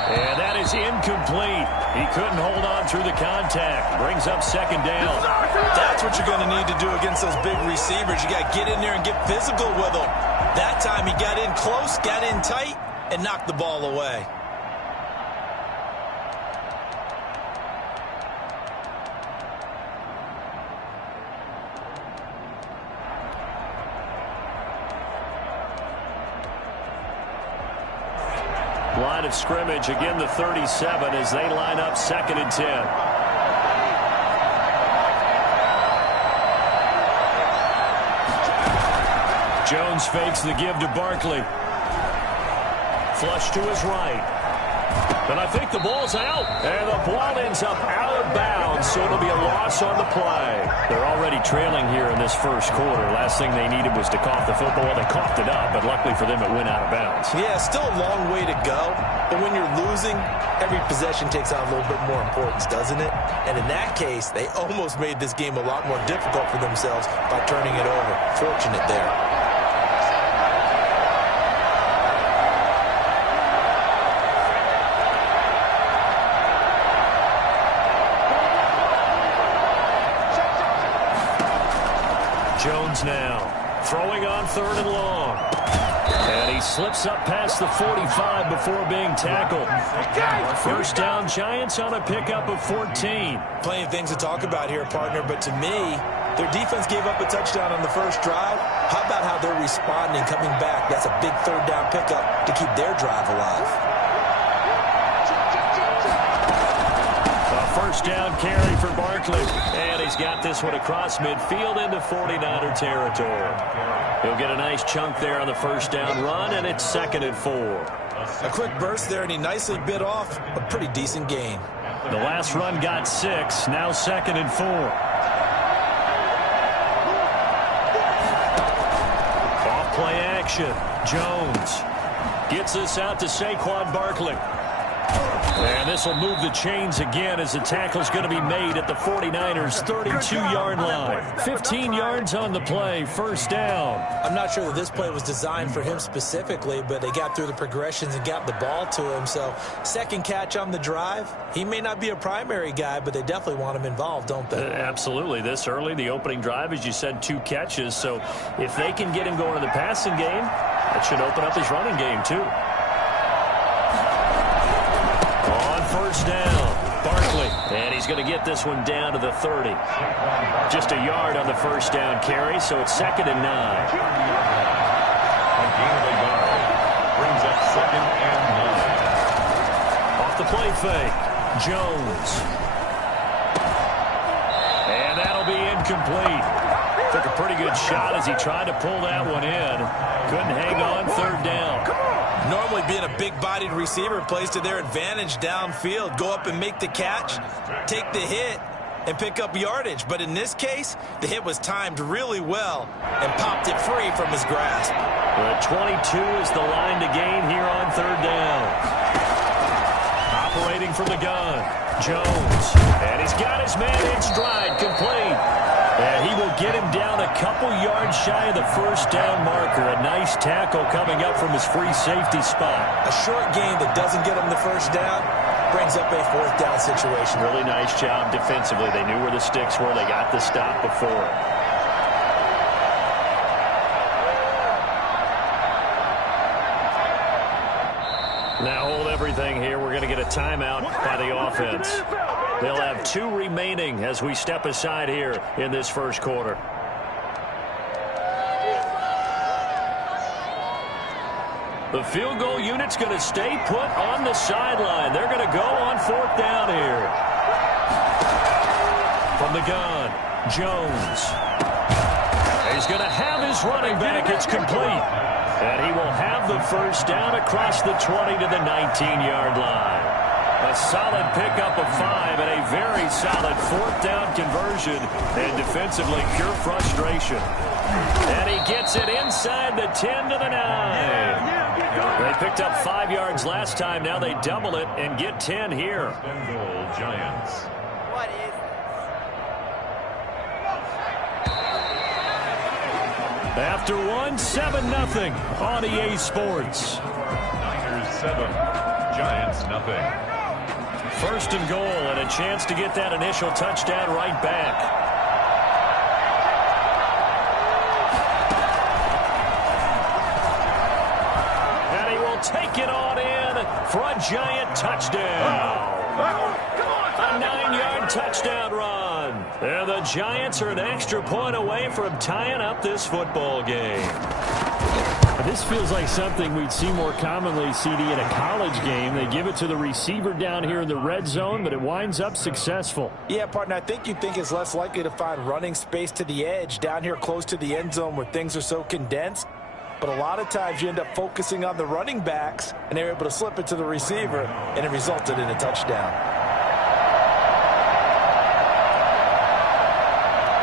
And that is incomplete. He couldn't hold on through the contact. Brings up second down. That's what you're going to need to do against those big receivers. You got to get in there and get physical with them. That time he got in close, got in tight, and knocked the ball away. Line of scrimmage, again the 37 as they line up 2nd and 10. Jones fakes the give to Barkley. Flush to his right. And I think the ball's out. And the ball ends up out of bounds, so it'll be a loss on the play. They're already trailing here in this first quarter. Last thing they needed was to cough the football. Well, they coughed it up, but luckily for them, it went out of bounds. Yeah, still a long way to go. But when you're losing, every possession takes on a little bit more importance, doesn't it? And in that case, they almost made this game a lot more difficult for themselves by turning it over. Fortunate there. Jones now throwing on 3rd and long. And he slips up past the 45 before being tackled. First down, Giants on a pickup of 14. Plenty of things to talk about here, partner, but to me, their defense gave up a touchdown on the first drive. How about how they're responding, coming back? That's a big 3rd down pickup to keep their drive alive. First down carry for Barkley. And he's got this one across midfield into 49er territory. He'll get a nice chunk there on the first down run, and it's 2nd and 4. A quick burst there, and he nicely bit off a pretty decent gain. The last run got 6, now 2nd and 4. Off play action. Jones gets this out to Saquon Barkley. And this will move the chains again as the tackle's going to be made at the 49ers' 32-yard line. 15 yards on the play, first down. I'm not sure that this play was designed for him specifically, but they got through the progressions and got the ball to him. So, second catch on the drive. He may not be a primary guy, but they definitely want him involved, don't they? Absolutely. This early, the opening drive, as you said, 2 catches. So, if they can get him going in the passing game, that should open up his running game, too. First down, Barkley, and he's going to get this one down to the 30. Just a yard on the first down carry, so it's 2nd and 9. A gain of a yard brings up 2nd and 9. Off the play fake, Jones. And that'll be incomplete. Took a pretty good shot as he tried to pull that one in. Couldn't hang on, 3rd down. Normally being a big-bodied receiver plays to their advantage downfield. Go up and make the catch, take the hit, and pick up yardage. But in this case, the hit was timed really well and popped it free from his grasp. The 22 is the line to gain here on 3rd down. Operating from the gun, Jones. And he's got his man in stride, complete. And he will get him down a couple yards shy of the first down marker. A nice tackle coming up from his free safety spot. A short gain that doesn't get him the first down brings up a 4th down situation. Really nice job defensively. They knew where the sticks were. They got the stop before. Now hold everything here. We're going to get a timeout by the offense. They'll have 2 remaining as we step aside here in this first quarter. The field goal unit's going to stay put on the sideline. They're going to go on 4th down here. From the gun, Jones. He's going to have his running back. It's complete. And he will have the first down across the 20 to the 19-yard line. A solid pickup of 5 and a very solid 4th down conversion. And defensively, pure frustration. And he gets it inside the 10 to the 9. They picked up 5 yards last time. Now they double it and get 10 here. First and goal, Giants. What is After 7-0 on EA Sports. Niners 7, Giants nothing. First and goal and a chance to get that initial touchdown right back. And he will take it on in for a Giant touchdown. A 9-yard touchdown run. And the Giants are an extra point away from tying up this football game. This feels like something we'd see more commonly, CD, in a college game. They give it to the receiver down here in the red zone, but it winds up successful. Yeah, partner, I think you'd think it's less likely to find running space to the edge down here close to the end zone where things are so condensed. But a lot of times you end up focusing on the running backs, and they're able to slip it to the receiver, and it resulted in a touchdown.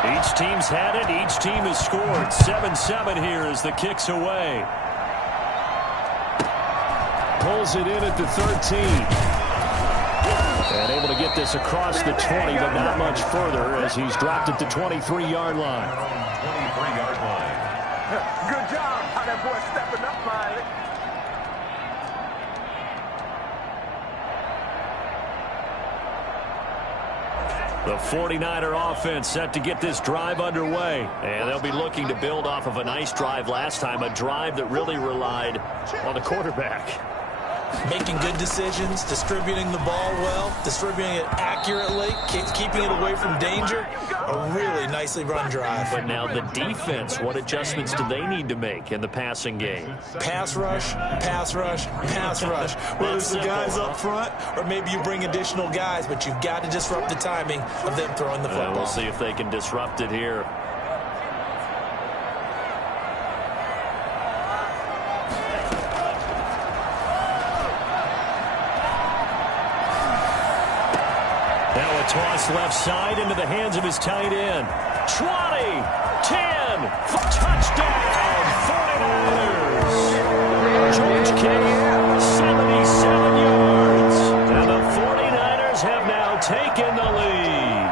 Each team's had it. Each team has scored. 7-7 here as the kick's away. Pulls it in at the 13. And able to get this across the 20, but not much further as he's dropped at the 23-yard line. 23-yard line. Good job. How that boy stepping up, Miley. The 49er offense set to get this drive underway. And they'll be looking to build off of a nice drive last time, a drive that really relied on the quarterback. Making good decisions, distributing the ball well, distributing it accurately, keeping it away from danger. A really nicely run drive. But now the defense, what adjustments do they need to make in the passing game? Pass rush, pass rush, pass rush. Whether it's the guys up front or maybe you bring additional guys, but you've got to disrupt the timing of them throwing the football. We'll see if they can disrupt it here. Toss left side into the hands of his tight end. 20, 10, touchdown, 49ers. George Kittle, 77 yards. And the 49ers have now taken the lead.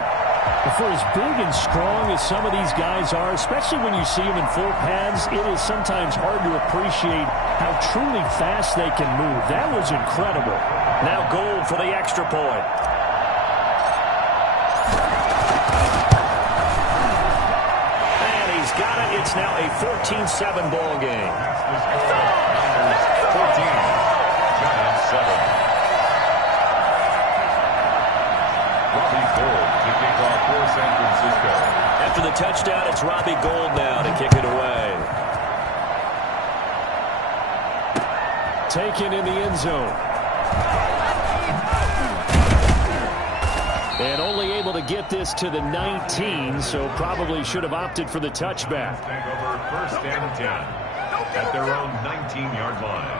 For as big and strong as some of these guys are, especially when you see them in full pads, it is sometimes hard to appreciate how truly fast they can move. That was incredible. Now Gould for the extra point. Got it. It's now a 14-7 ball game. 14, Giants 7. Robbie Gould to kick off for San Francisco. After the touchdown, it's Robbie Gould now to kick it away. Taken in the end zone. And only able to get this to the 19, so probably should have opted for the touchback. Take over first and 10 at their own 19-yard line.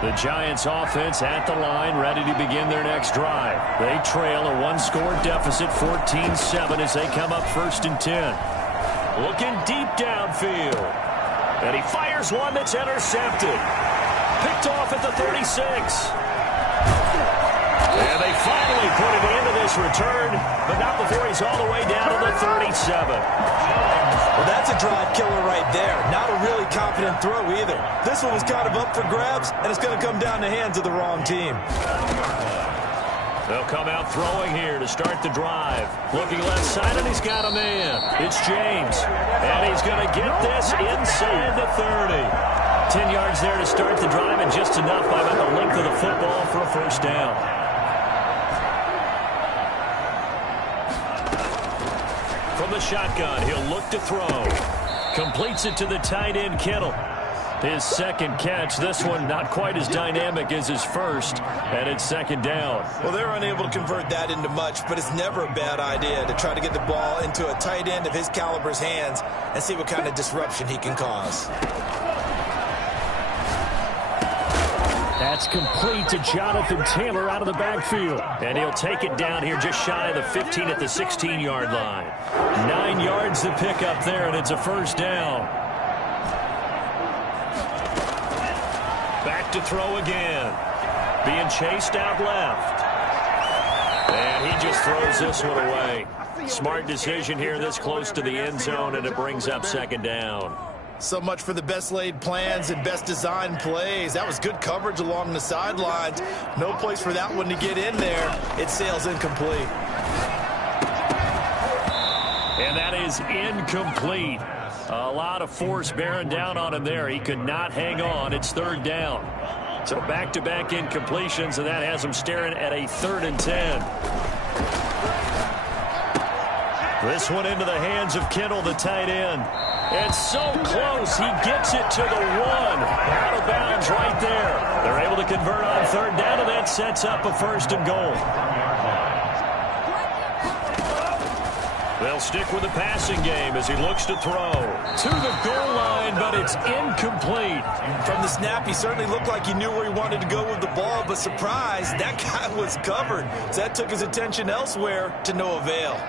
The Giants offense at the line, ready to begin their next drive. They trail a one-score deficit, 14-7, as they come up first and 10. Looking deep downfield. And he fires one that's intercepted. Picked off at the 36. And they finally put it into this return, but not before he's all the way down to the 37. Well, that's a drive killer right there. Not a really confident throw either. This one was kind of up for grabs, and it's going to come down the hands of the wrong team. They'll come out throwing here to start the drive. Looking left side, and he's got a man. It's James. And he's going to get this inside the 30. 10 yards there to start the drive, and just enough by about the length of the football for a first down. From the shotgun, he'll look to throw. Completes it to the tight end, Kittle. His second catch, this one not quite as dynamic as his first, and it's second down. Well, they're unable to convert that into much, but it's never a bad idea to try to get the ball into a tight end of his caliber's hands and see what kind of disruption he can cause. That's complete to Jonathan Taylor out of the backfield. And he'll take it down here just shy of the 15 at the 16-yard line. 9 yards to pick up there, and it's a first down. Back to throw again. Being chased out left. And he just throws this one away. Smart decision here this close to the end zone, and it brings up second down. So much for the best laid plans and best designed plays. That was good coverage along the sidelines. No place for that one to get in there. It sails incomplete. And that is incomplete. A lot of force bearing down on him there. He could not hang on. It's third down. So back-to-back incompletions, and that has him staring at a 3rd and 10. This one into the hands of Kittle, the tight end. It's so close. He gets it to the 1. Out of bounds right there. They're able to convert on third down, and that sets up a 1st and goal. They'll stick with the passing game as he looks to throw. To the goal line, but it's incomplete. From the snap, he certainly looked like he knew where he wanted to go with the ball, but surprise, that guy was covered. So that took his attention elsewhere to no avail.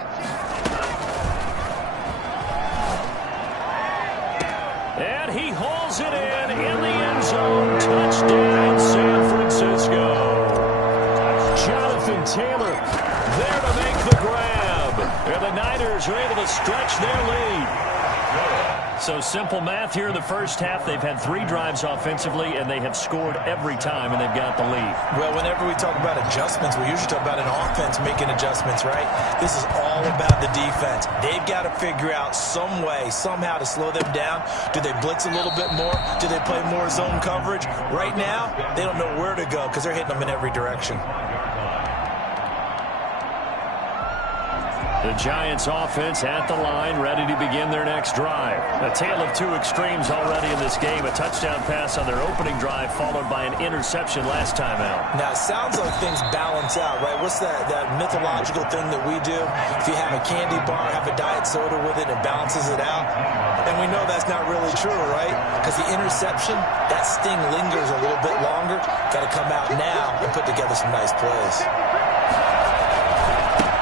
And he hauls it in the end zone. Touchdown, San Francisco. Jonathan Taylor there to make the grab. And the Niners are able to stretch their lead. So simple math here in the first half. They've had 3 drives offensively, and they have scored every time, and they've got the lead. Well, whenever we talk about adjustments, we usually talk about an offense making adjustments, right? This is all about the defense. They've got to figure out some way, somehow to slow them down. Do they blitz a little bit more? Do they play more zone coverage? Right now, they don't know where to go because they're hitting them in every direction. The Giants offense at the line, ready to begin their next drive. A tale of 2 extremes already in this game. A touchdown pass on their opening drive, followed by an interception last time out. Now, it sounds like things balance out, right? What's that mythological thing that we do? If you have a candy bar, have a diet soda with it, it balances it out. And we know that's not really true, right? Because the interception, that sting lingers a little bit longer. Got to come out now and put together some nice plays.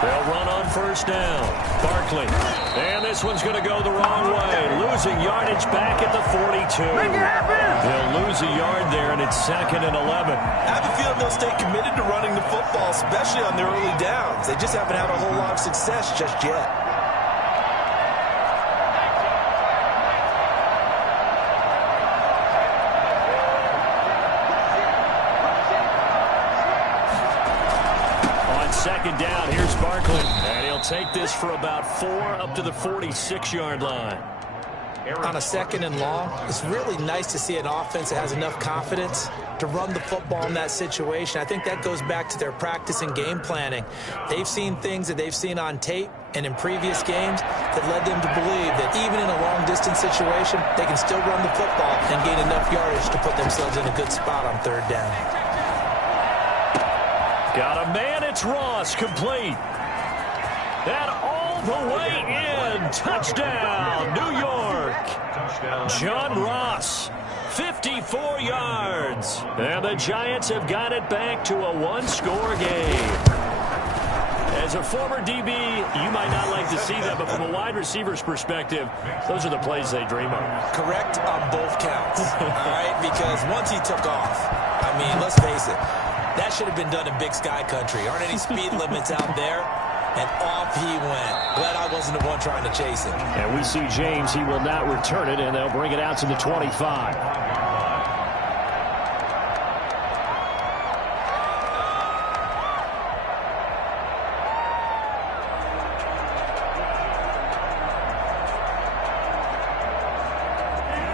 They'll run on first down. Barkley. And this one's going to go the wrong way. Losing yardage back at the 42. Make it happen! They'll lose a yard there, and it's 2nd and 11. I have a feeling they'll stay committed to running the football, especially on their early downs. They just haven't had a whole lot of success just yet. Second down, here's Barkley. And he'll take this for about 4 up to the 46-yard line. On a 2nd and long, it's really nice to see an offense that has enough confidence to run the football in that situation. I think that goes back to their practice and game planning. They've seen things that they've seen on tape and in previous games that led them to believe that even in a long-distance situation, they can still run the football and gain enough yardage to put themselves in a good spot on third down. Got a man, it's Ross, complete. And all the way in. Touchdown, New York. John Ross, 54 yards. And the Giants have got it back to a 1-score game. As a former DB, you might not like to see that, but from a wide receiver's perspective, those are the plays they dream of. Correct on both counts, all right? Because once he took off, I mean, let's face it, that should have been done in Big Sky Country. Aren't any speed limits out there? And off he went. Glad I wasn't the one trying to chase him. And we see James. He will not return it, and they'll bring it out to the 25.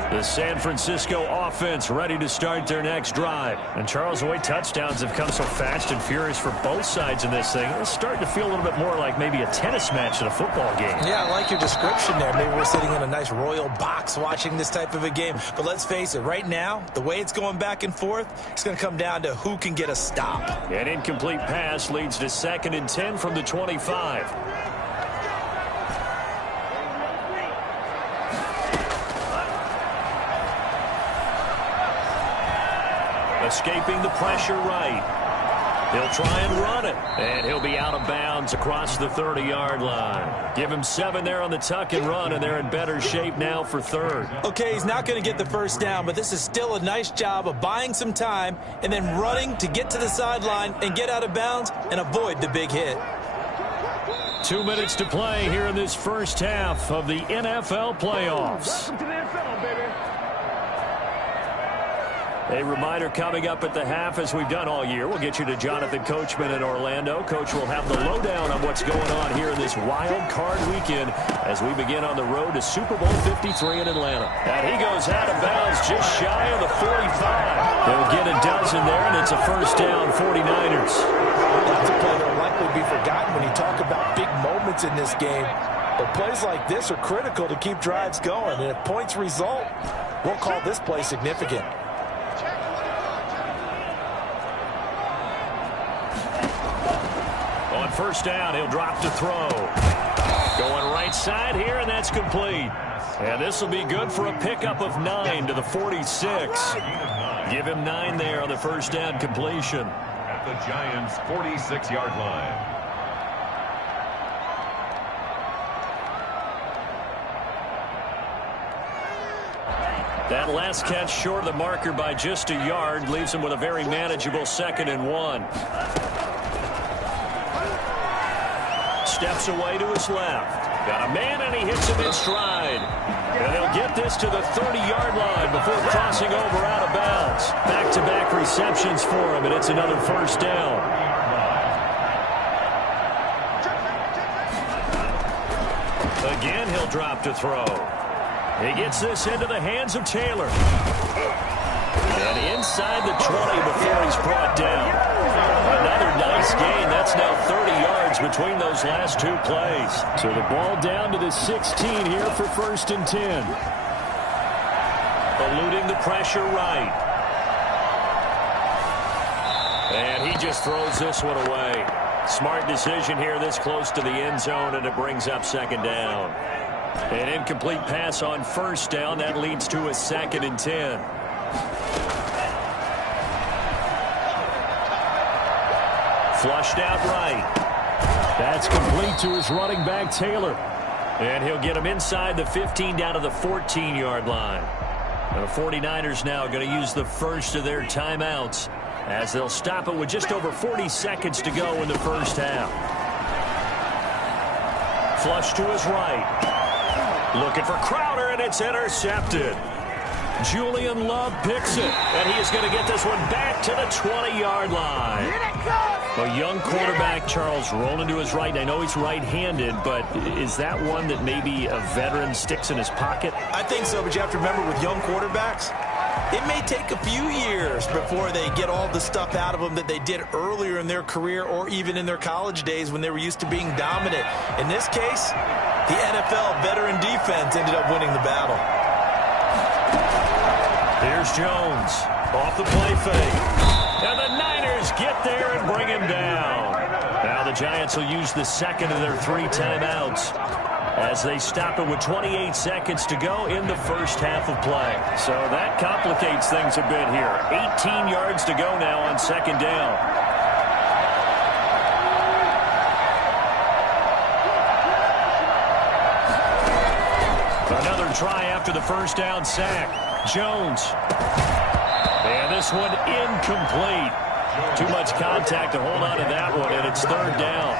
The San Francisco offense ready to start their next drive. And Charles, the way touchdowns have come so fast and furious for both sides in this thing, it's starting to feel a little bit more like maybe a tennis match in a football game. Yeah, I like your description there. Maybe we're sitting in a nice royal box watching this type of a game. But let's face it, right now, the way it's going back and forth, it's going to come down to who can get a stop. An incomplete pass leads to 2nd and 10 from the 25. Escaping the pressure right. He'll try and run it, and he'll be out of bounds across the 30-yard line. Give him 7 there on the tuck and run, and they're in better shape now for third. Okay, he's not going to get the first down, but this is still a nice job of buying some time and then running to get to the sideline and get out of bounds and avoid the big hit. 2 minutes to play here in this first half of the NFL playoffs. Welcome to the NFL, baby. A reminder coming up at the half, as we've done all year. We'll get you to Jonathan Coachman in Orlando. Coach will have the lowdown on what's going on here in this wild card weekend as we begin on the road to Super Bowl 53 in Atlanta. And he goes out of bounds just shy of the 45. They'll get a dozen there, and it's a first down, 49ers. That's a play that will likely be forgotten when you talk about big moments in this game. But plays like this are critical to keep drives going. And if points result, we'll call this play significant. On first down, he'll drop to throw. Going right side here, and that's complete. And this will be good for a pickup of 9 to the 46. Give him 9 there on the first down completion. At the Giants' 46-yard line. That last catch short of the marker by just a yard leaves him with a very manageable 2nd and 1. Steps away to his left. Got a man, and he hits him in stride. And he'll get this to the 30-yard line before crossing over out of bounds. Back-to-back receptions for him, and it's another first down. Again, he'll drop to throw. He gets this into the hands of Taylor. And inside the 20 before he's brought down. Another nice gain. That's now 30 yards between those last 2 plays. So the ball down to the 16 here for 1st and 10. Eluding the pressure right. And he just throws this one away. Smart decision here this close to the end zone, and it brings up 2nd down. An incomplete pass on first down. That leads to a 2nd and 10. Flushed out right. That's complete to his running back, Taylor. And he'll get him inside the 15 down to the 14-yard line. And the 49ers now going to use the first of their timeouts as they'll stop it with just over 40 seconds to go in the first half. Flush to his right. Looking for Crowder, and it's intercepted. Julian Love picks it, and he is going to get this one back to the 20-yard line. A young quarterback, Charles, rolling to his right. I know he's right-handed, but is that one that maybe a veteran sticks in his pocket? I think so, but you have to remember with young quarterbacks, it may take a few years before they get all the stuff out of them that they did earlier in their career or even in their college days when they were used to being dominant. In this case, the NFL veteran defense ended up winning the battle. Here's Jones off the play fake. And the Niners get there and bring him down. Now the Giants will use the 2nd of their 3 timeouts as they stop it with 28 seconds to go in the first half of play. So that complicates things a bit here. 18 yards to go now on 2nd down. Another try after the first down sack. Jones. And this one incomplete. Too much contact to hold on to that one, and it's 3rd down.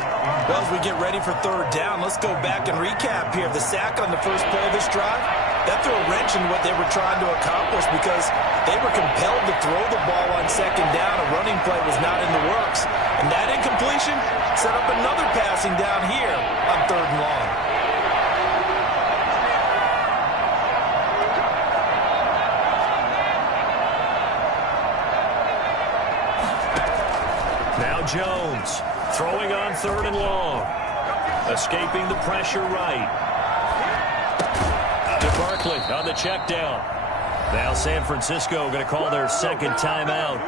Well, as we get ready for 3rd down, let's go back and recap here. The sack on the first play of this drive, that threw a wrench in what they were trying to accomplish because they were compelled to throw the ball on 2nd down. A running play was not in the works. And that incompletion set up another passing down here on 3rd and long. Jones throwing on 3rd and long. Escaping the pressure right. To Barkley on the check down. Now San Francisco going to call their 2nd timeout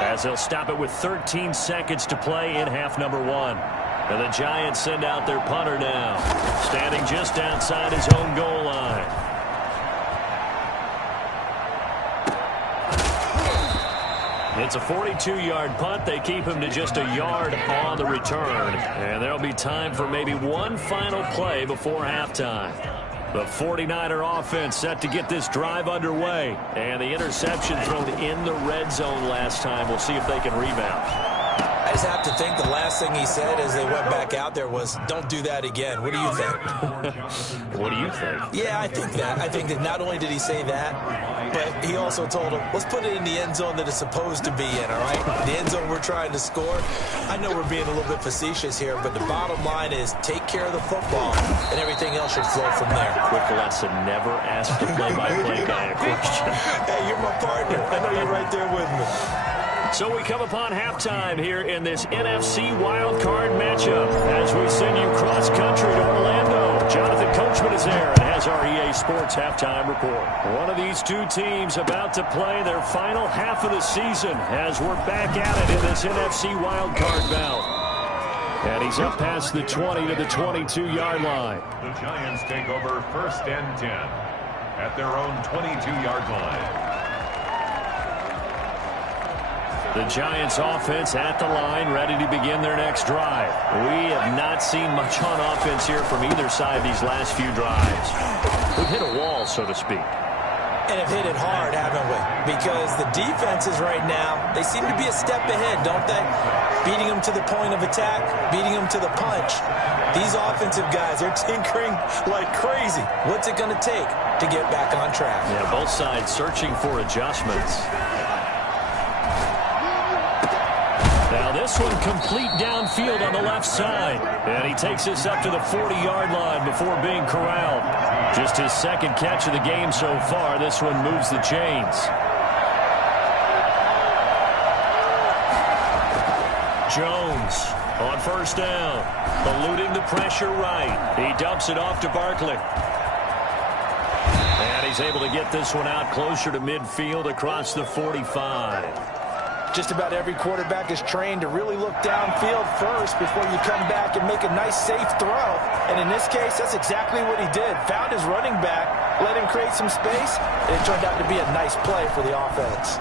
as they'll stop it with 13 seconds to play in half number 1. And the Giants send out their punter now, standing just outside his own goal line. It's a 42-yard punt. They keep him to just a yard on the return. And there'll be time for maybe one final play before halftime. The 49er offense set to get this drive underway. And the interception thrown in the red zone last time. We'll see if they can rebound. I just have to think the last thing he said as they went back out there was, don't do that again. What do you think? What do you think? Yeah, I think that. I think that not only did he say that, but he also told him, let's put it in the end zone that it's supposed to be in, all right? The end zone we're trying to score. I know we're being a little bit facetious here, but the bottom line is take care of the football, and everything else should flow from there. Quick lesson, never ask the play-by-play guy a question. Hey, you're my partner. I know you're right there with me. So we come upon halftime here in this NFC wildcard matchup as we send you cross-country to Orlando. Jonathan Coachman is there and has our EA Sports halftime report. One of these two teams about to play their final half of the season as we're back at it in this NFC wildcard bout. And he's up past the 20 to the 22-yard line. The Giants take over 1st and 10 at their own 22-yard line. The Giants offense at the line, ready to begin their next drive. We have not seen much on offense here from either side these last few drives. We've hit a wall, so to speak. And have hit it hard, haven't we? Because the defenses right now, they seem to be a step ahead, don't they? Beating them to the point of attack, beating them to the punch. These offensive guys, they're tinkering like crazy. What's it going to take to get back on track? Yeah, both sides searching for adjustments. Now this one complete downfield on the left side. And he takes this up to the 40-yard line before being corralled. Just his second catch of the game so far. This one moves the chains. Jones on 1st down. Eluding the pressure right. He dumps it off to Barkley. And he's able to get this one out closer to midfield across the 45. Just about every quarterback is trained to really look downfield first before you come back and make a nice, safe throw. And in this case, that's exactly what he did. Found his running back, let him create some space, and it turned out to be a nice play for the offense.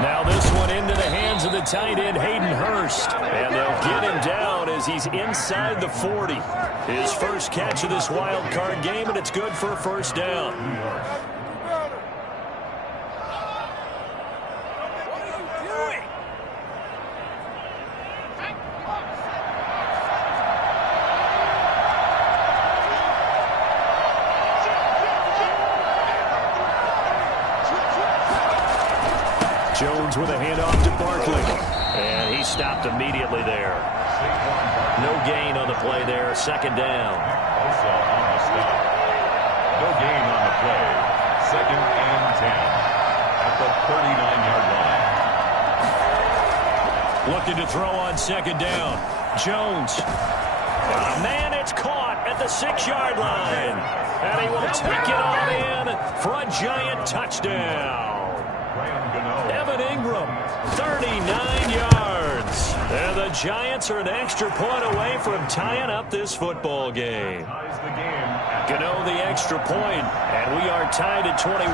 Now this one into the hands of the tight end, Hayden Hurst. And they'll get him down as he's inside the 40. His first catch of this wild card game, and it's good for a 1st down. Jones with a handoff to Barkley. And he stopped immediately there. No gain on the play there. 2nd down. Also on the stop. No gain on the play. 2nd and 10 at the 39-yard line. Looking to throw on 2nd down. Jones. Man, it's caught at the 6-yard line. And he will take it on in for a Giant touchdown. Evan Ingram, 39 yards. And the Giants are an extra point away from tying up this football game. Gano the extra point, and we are tied at 21.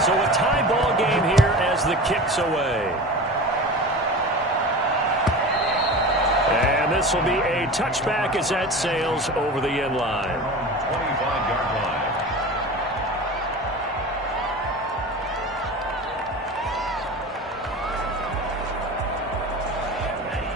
So a tie ball game here as the kick's away. And this will be a touchback as that sails over the end line. 25-yard line.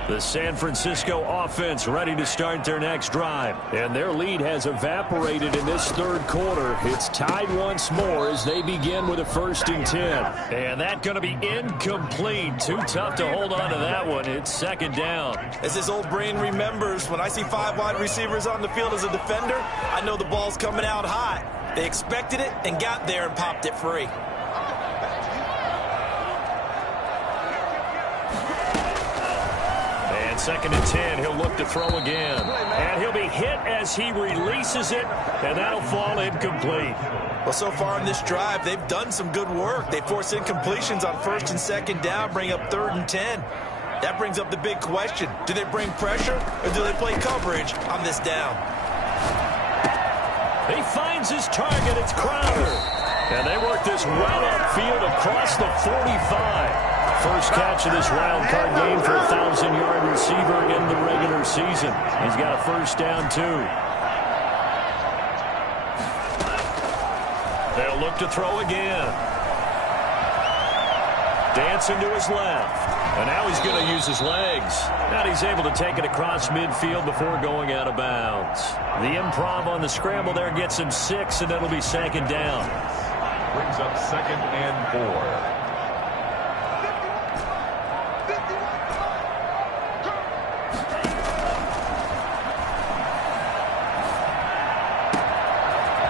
The San Francisco offense ready to start their next drive. And their lead has evaporated in this 3rd quarter. It's tied once more as they begin with a 1st and 10. And that's going to be incomplete. Too tough to hold on to that one. It's 2nd down. As his old brain remembers, when I see 5 wide receivers on the field as a defender, I know the ball's coming out hot. They expected it and got there and popped it free. And 2nd and 10, he'll look to throw again. And he'll be hit as he releases it, and that'll fall incomplete. Well, so far in this drive, they've done some good work. They force incompletions on 1st and 2nd down, bring up 3rd and 10. That brings up the big question. Do they bring pressure, or do they play coverage on this down? He finds his target. It's Crowder. And they work this well upfield across the 45. First catch of this wild card game for a 1,000-yard receiver in the regular season. He's got a first down, too. They'll look to throw again. Dancing to his left. And now he's going to use his legs. And he's able to take it across midfield before going out of bounds. The improv on the scramble there gets him 6, and it'll be second down. Brings up 2nd and 4.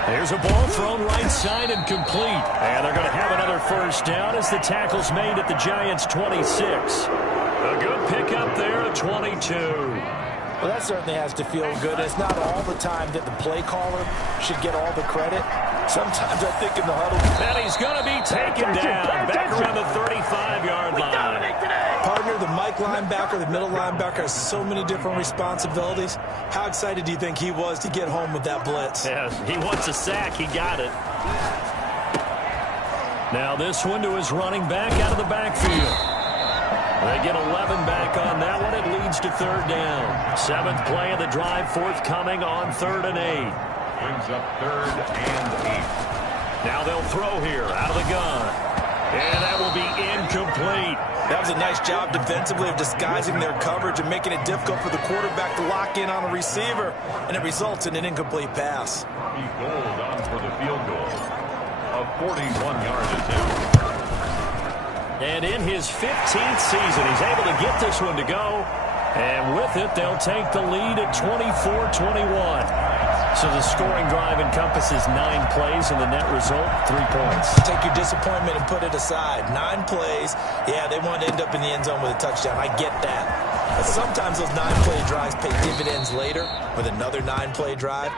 There's a ball thrown right side and complete. And they're going to have another first down as the tackle's made at the Giants' 26. A good pickup there at 22. Well, that certainly has to feel good. It's not all the time that the play caller should get all the credit. Sometimes I think in the huddle. And he's going to be taken down back around the 35-yard line. Partner, the Mike linebacker, the middle linebacker has so many different responsibilities. How excited do you think he was to get home with that blitz? Yeah, he wants a sack. He got it. Now this one to his running back out of the backfield. They get 11 back on that one. It leads to third down. 7th play of the drive forthcoming on 3rd and 8. Brings up 3rd and 8. Now they'll throw here out of the gun. And that will be incomplete. That was a nice job defensively of disguising their coverage and making it difficult for the quarterback to lock in on a receiver. And it results in an incomplete pass. He gold on for the field goal. A 41-yard attempt. And in his 15th season, he's able to get this one to go. And with it, they'll take the lead at 24-21. So the scoring drive encompasses 9 plays, and the net result, 3 points. Take your disappointment and put it aside. 9 plays. Yeah, they want to end up in the end zone with a touchdown. I get that. But sometimes those 9-play drives pay dividends later with another 9-play drive.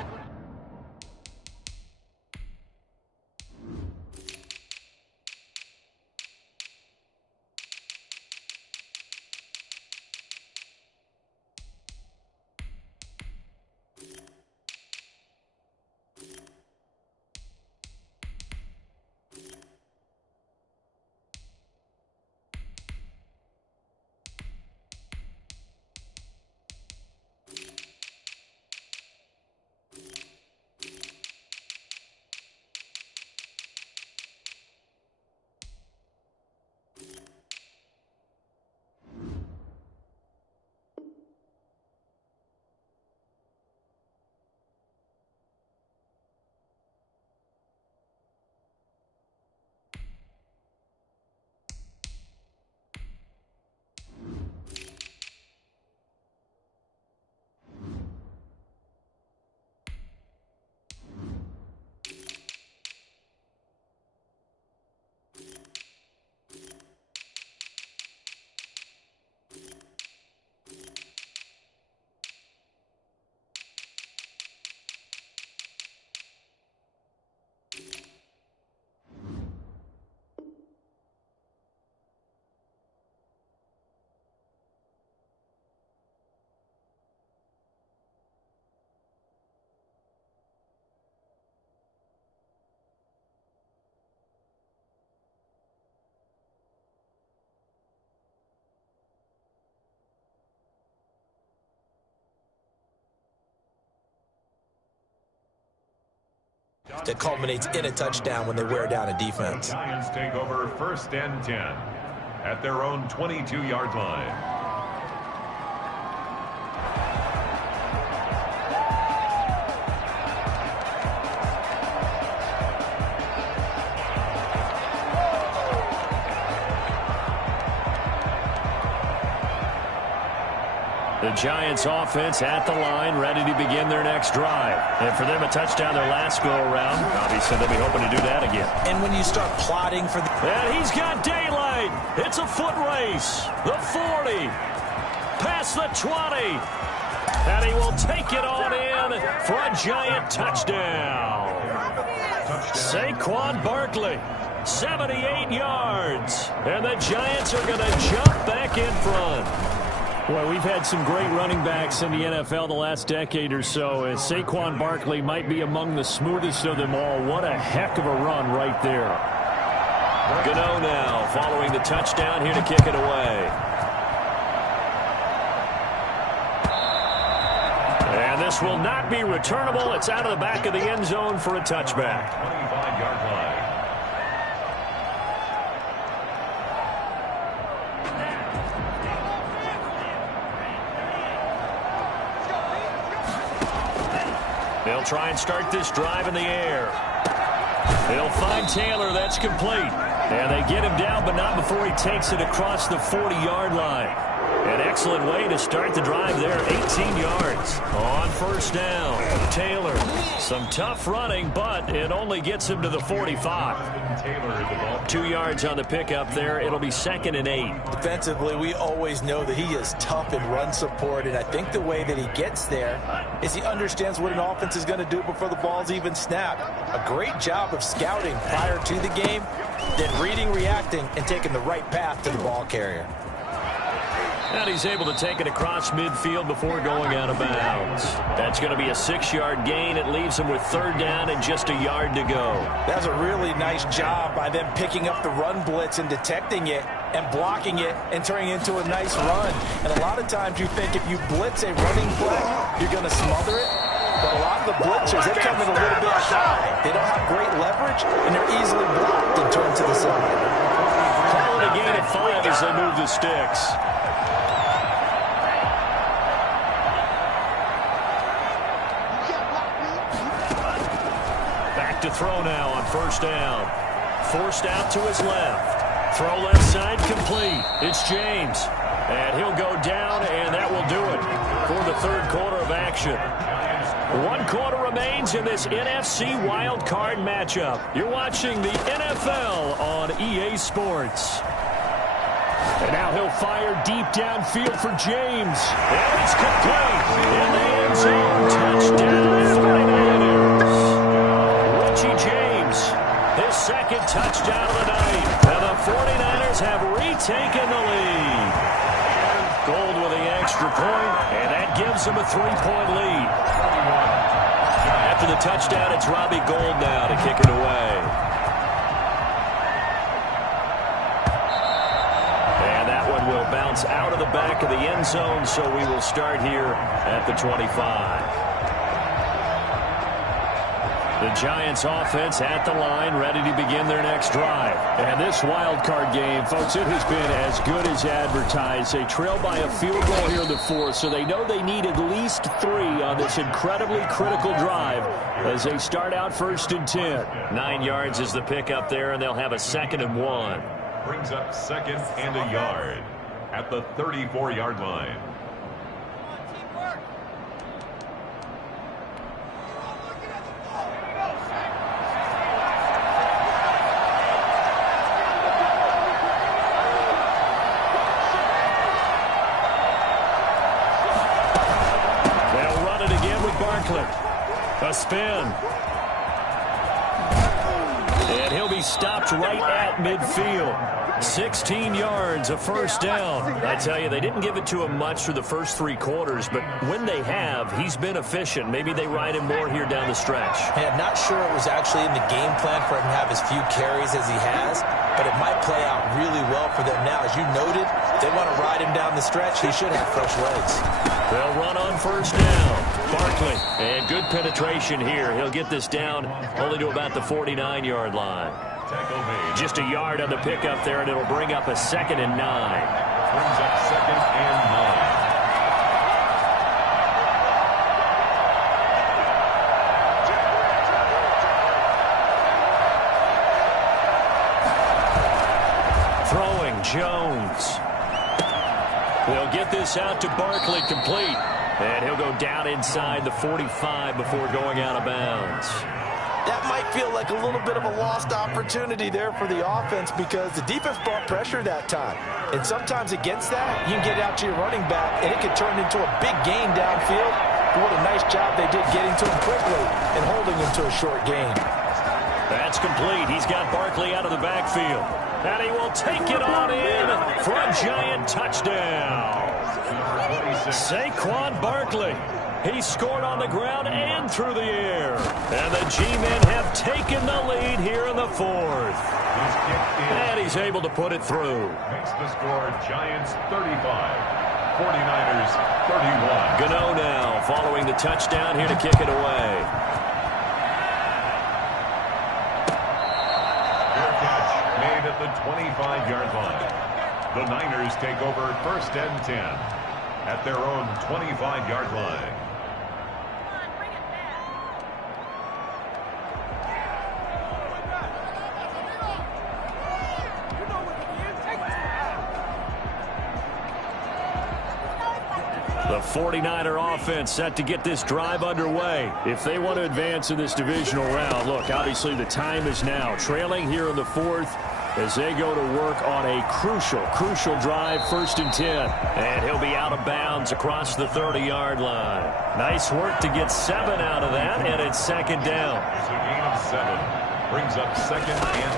That culminates in a touchdown when they wear down a defense. The Giants take over 1st and 10 at their own 22-yard line. The Giants offense at the line, ready to begin their next drive. And for them, a touchdown their last go-around. Obviously, they'll be hoping to do that again. And when you start plotting for the... And he's got daylight. It's a foot race. The 40. Past the 20. And he will take it on in for a Giant touchdown. Saquon Barkley, 78 yards. And the Giants are going to jump back in front. Well, we've had some great running backs in the NFL the last decade or so, and Saquon Barkley might be among the smoothest of them all. What a heck of a run right there. Gano now following the touchdown here to kick it away. And this will not be returnable. It's out of the back of the end zone for a touchback. 25-yard line. They'll try and start this drive in the air. They'll find Taylor. That's complete. And they get him down, but not before he takes it across the 40-yard line. An excellent way to start the drive there. 18 yards on first down. Taylor, some tough running, but it only gets him to the 45. 2 yards on the pickup there. It'll be 2nd and 8. Defensively, we always know that he is tough in run support, and I think the way that he gets there is he understands what an offense is going to do before the ball's even snapped. A great job of scouting prior to the game, then reading, reacting, and taking the right path to the ball carrier. And he's able to take it across midfield before going out of bounds. That's going to be a 6-yard gain. It leaves him with 3rd down and just a yard to go. That's a really nice job by them picking up the run blitz and detecting it and blocking it and turning it into a nice run. And a lot of times you think if you blitz a running play, you're going to smother it. But a lot of the blitzers, they come in a little bit high. They don't have great leverage, and they're easily blocked and turned to the side. Call it a gain of 5 as they move the sticks. To throw now on first down. Forced out to his left. Throw left side complete. It's James. And he'll go down, and that will do it for the 3rd quarter of action. 1 quarter remains in this NFC Wild Card matchup. You're watching the NFL on EA Sports. And now he'll fire deep downfield for James. And it's complete. In the end zone. Touchdown, 49ers. James, his 2nd touchdown of the night. And the 49ers have retaken the lead. Gold with the extra point, and that gives them a 3-point lead. After the touchdown, it's Robbie Gould now to kick it away. And that one will bounce out of the back of the end zone, so we will start here at the 25. The Giants offense at the line, ready to begin their next drive. And this wild card game, folks, it has been as good as advertised. They trail by a field goal here in the 4th, so they know they need at least 3 on this incredibly critical drive as they start out 1st and 10. 9 yards is the pickup there, and they'll have a 2nd and 1. Brings up 2nd and a yard at the 34-yard line. A spin. And he'll be stopped right at midfield. 16 yards, a first down. I tell you, they didn't give it to him much for the first 3 quarters, but when they have, he's been efficient. Maybe they ride him more here down the stretch. Hey, I'm not sure it was actually in the game plan for him to have as few carries as he has, but it might play out really well for them now. As you noted, they want to ride him down the stretch. He should have fresh legs. They'll run on first down. Barkley, and good penetration here. He'll get this down only to about the 49-yard line. Just a yard on the pickup there, and it'll bring up a 2nd and 9. Brings up 2nd and 9. Throwing, Jones. They'll get this out to Barkley, complete. And he'll go down inside the 45 before going out of bounds. That might feel like a little bit of a lost opportunity there for the offense because the defense brought pressure that time. And sometimes against that, you can get it out to your running back, and it could turn into a big gain downfield. But what a nice job they did getting to him quickly and holding him to a short gain. That's complete. He's got Barkley out of the backfield. And he will take it on in for a Giant touchdown. Saquon Barkley. He scored on the ground and through the air. And the G-men have taken the lead here in the fourth. And he's able to put it through. Makes the score Giants 35, 49ers 31. Gano now following the touchdown here to kick it away. Fair catch made at the 25-yard line. The Niners take over 1st and 10 at their own 25-yard line. The 49er offense set to get this drive underway. If they want to advance in this divisional round, look, obviously the time is now. Trailing here in the fourth as they go to work on a crucial drive, 1st and 10. And he'll be out of bounds across the 30-yard line. Nice work to get 7 out of that, and it's 2nd down. It's a gain of 7. Brings up 2nd and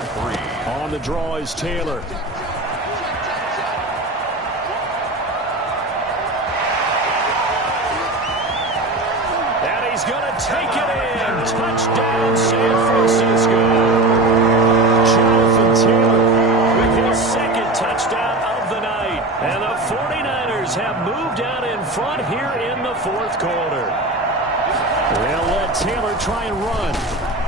3. On the draw is Taylor. He's going to take it in. Touchdown, San Francisco. Jonathan Taylor with his 2nd touchdown of the night. And the 49ers have moved out in front here in the 4th quarter. They'll let Taylor try and run.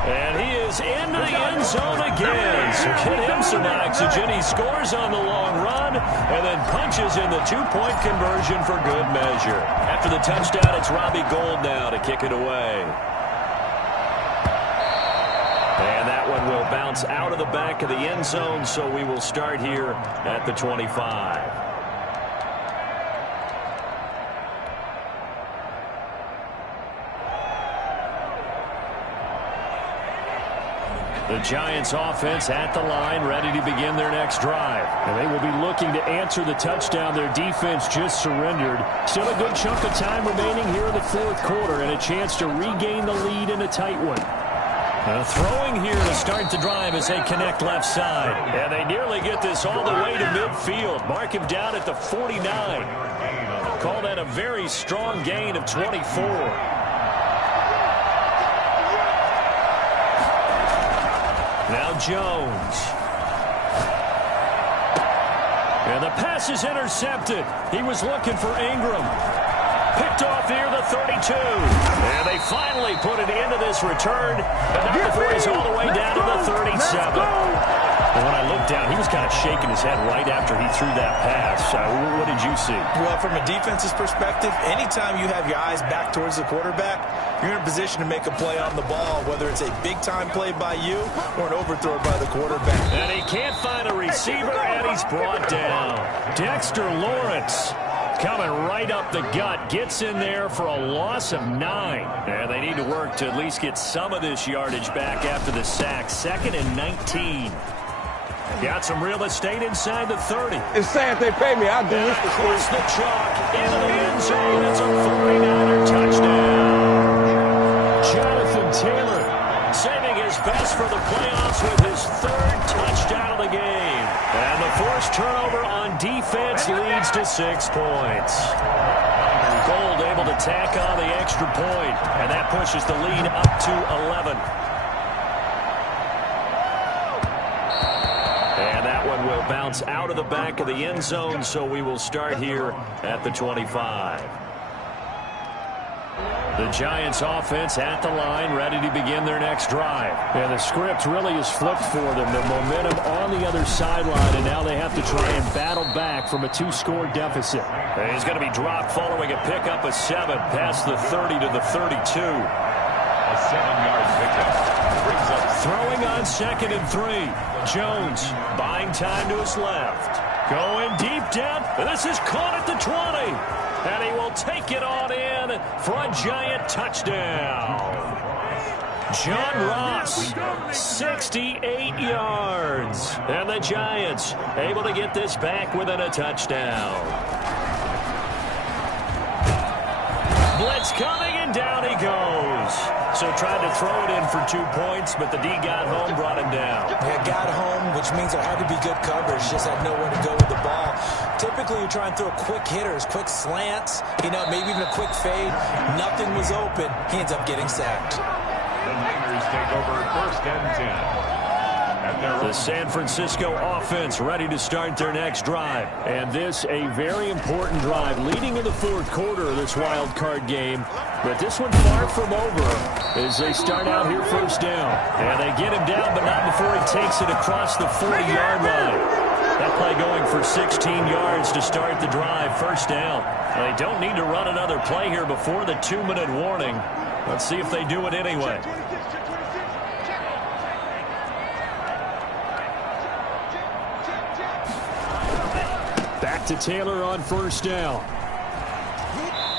And he is into the end zone again. So get him some oxygen. He scores on the long run and then punches in the 2-point conversion for good measure. After the touchdown, it's Robbie Gould now to kick it away. And that one will bounce out of the back of the end zone, so we will start here at the 25. The Giants offense at the line, ready to begin their next drive. And they will be looking to answer the touchdown their defense just surrendered. Still a good chunk of time remaining here in the 4th quarter and a chance to regain the lead in a tight one. Throwing here to start the drive as they connect left side. And they nearly get this all the way to midfield. Mark him down at the 49. Call that a very strong gain of 24. Now Jones. And the pass is intercepted. He was looking for Ingram. Picked off near the 32. And they finally put it into this return. And now before he's all the way down to the 37. And when I looked down, he was kind of shaking his head right after he threw that pass. What did you see? Well, from a defense's perspective, anytime you have your eyes back towards the quarterback, you're in a position to make a play on the ball, whether it's a big-time play by you or an overthrow by the quarterback. And he can't find a receiver, and he's brought down. Dexter Lawrence coming right up the gut, gets in there for a loss of 9. And they need to work to at least get some of this yardage back after the sack. 2nd and 19. Got some real estate inside the 30. It's sad they pay me. I'll do this for free. Across the chalk into the end zone. It's a 49er touchdown. Jonathan Taylor saving his best for the playoffs with his 3rd touchdown of the game. And the forced turnover on defense leads to 6 points. Gould able to tack on the extra point, and that pushes the lead up to 11. Will bounce out of the back of the end zone, so we will start here at the 25. The Giants offense at the line, ready to begin their next drive. And the script really is flipped for them. The momentum on the other sideline, and now they have to try and battle back from a 2-score deficit. And he's going to be dropped following a pickup of 7 past the 30 to the 32. A 7-yard pickup. Brings up throwing on 2nd and 3. Jones buying time to his left. Going deep down. And this is caught at the 20. And he will take it on in for a Giant touchdown. John Ross, 68 yards. And the Giants able to get this back within a touchdown. Blitz coming, and down he goes. So tried to throw it in for 2 points, but the D got home, brought him down. Yeah, got home, which means there had to be good coverage. Just had nowhere to go with the ball. Typically, you try and throw quick hitters, quick slants, maybe even a quick fade. Nothing was open. He ends up getting sacked. The Niners take over 1st and 10. The San Francisco offense ready to start their next drive. And this a very important drive leading in the 4th quarter of this wild card game. But this one far from over as they start out here 1st down. And they get him down, but not before he takes it across the 40-yard line. That play going for 16 yards to start the drive, 1st down. They don't need to run another play here before the 2-minute warning. Let's see if they do it anyway. Back to Taylor on 1st down.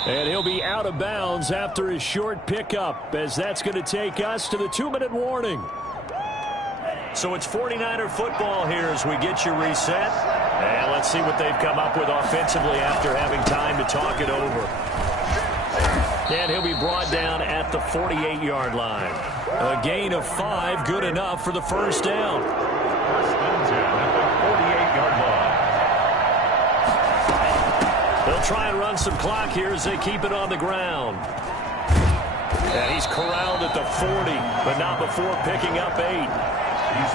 And he'll be out of bounds after his short pickup, as that's going to take us to the 2-minute warning. So it's 49er football here as we get you reset. And let's see what they've come up with offensively after having time to talk it over. And he'll be brought down at the 48-yard line. A gain of 5, good enough for the 1st down. 1st and 10 at the 48-yard line. They'll try and run some clock here as they keep it on the ground. And he's corralled at the 40, but not before picking up 8.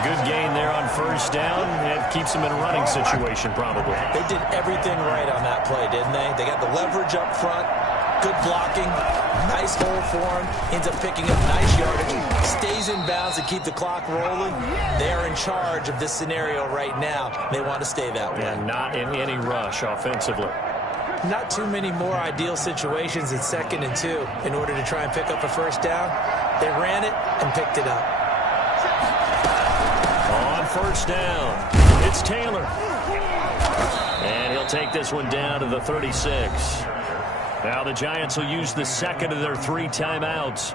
Good gain there on 1st down, and keeps him in a running situation probably. They did everything right on that play, didn't they? They got the leverage up front, good blocking, nice hole for him, ends up picking up nice yardage, stays in bounds to keep the clock rolling. They're in charge of this scenario right now. They want to stay that way. And not in any rush offensively. Not too many more ideal situations in 2nd and 2 in order to try and pick up a 1st down. They ran it and picked it up. On 1st down, it's Taylor. And he'll take this one down to the 36. Now the Giants will use the 2nd of their 3 timeouts,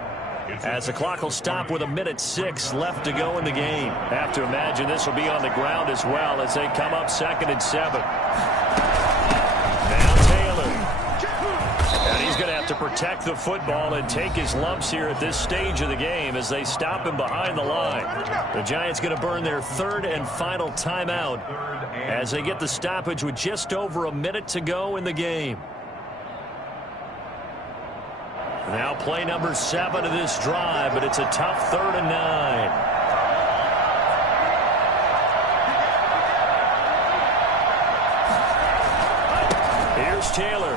as the clock will stop with 1:06 left to go in the game. Have to imagine this will be on the ground as well as they come up 2nd and 7. He's going to have to protect the football and take his lumps here at this stage of the game as they stop him behind the line. The Giants going to burn their 3rd and final timeout as they get the stoppage with just over a minute to go in the game. Now play number 7 of this drive, but it's a tough 3rd and 9. Here's Taylor.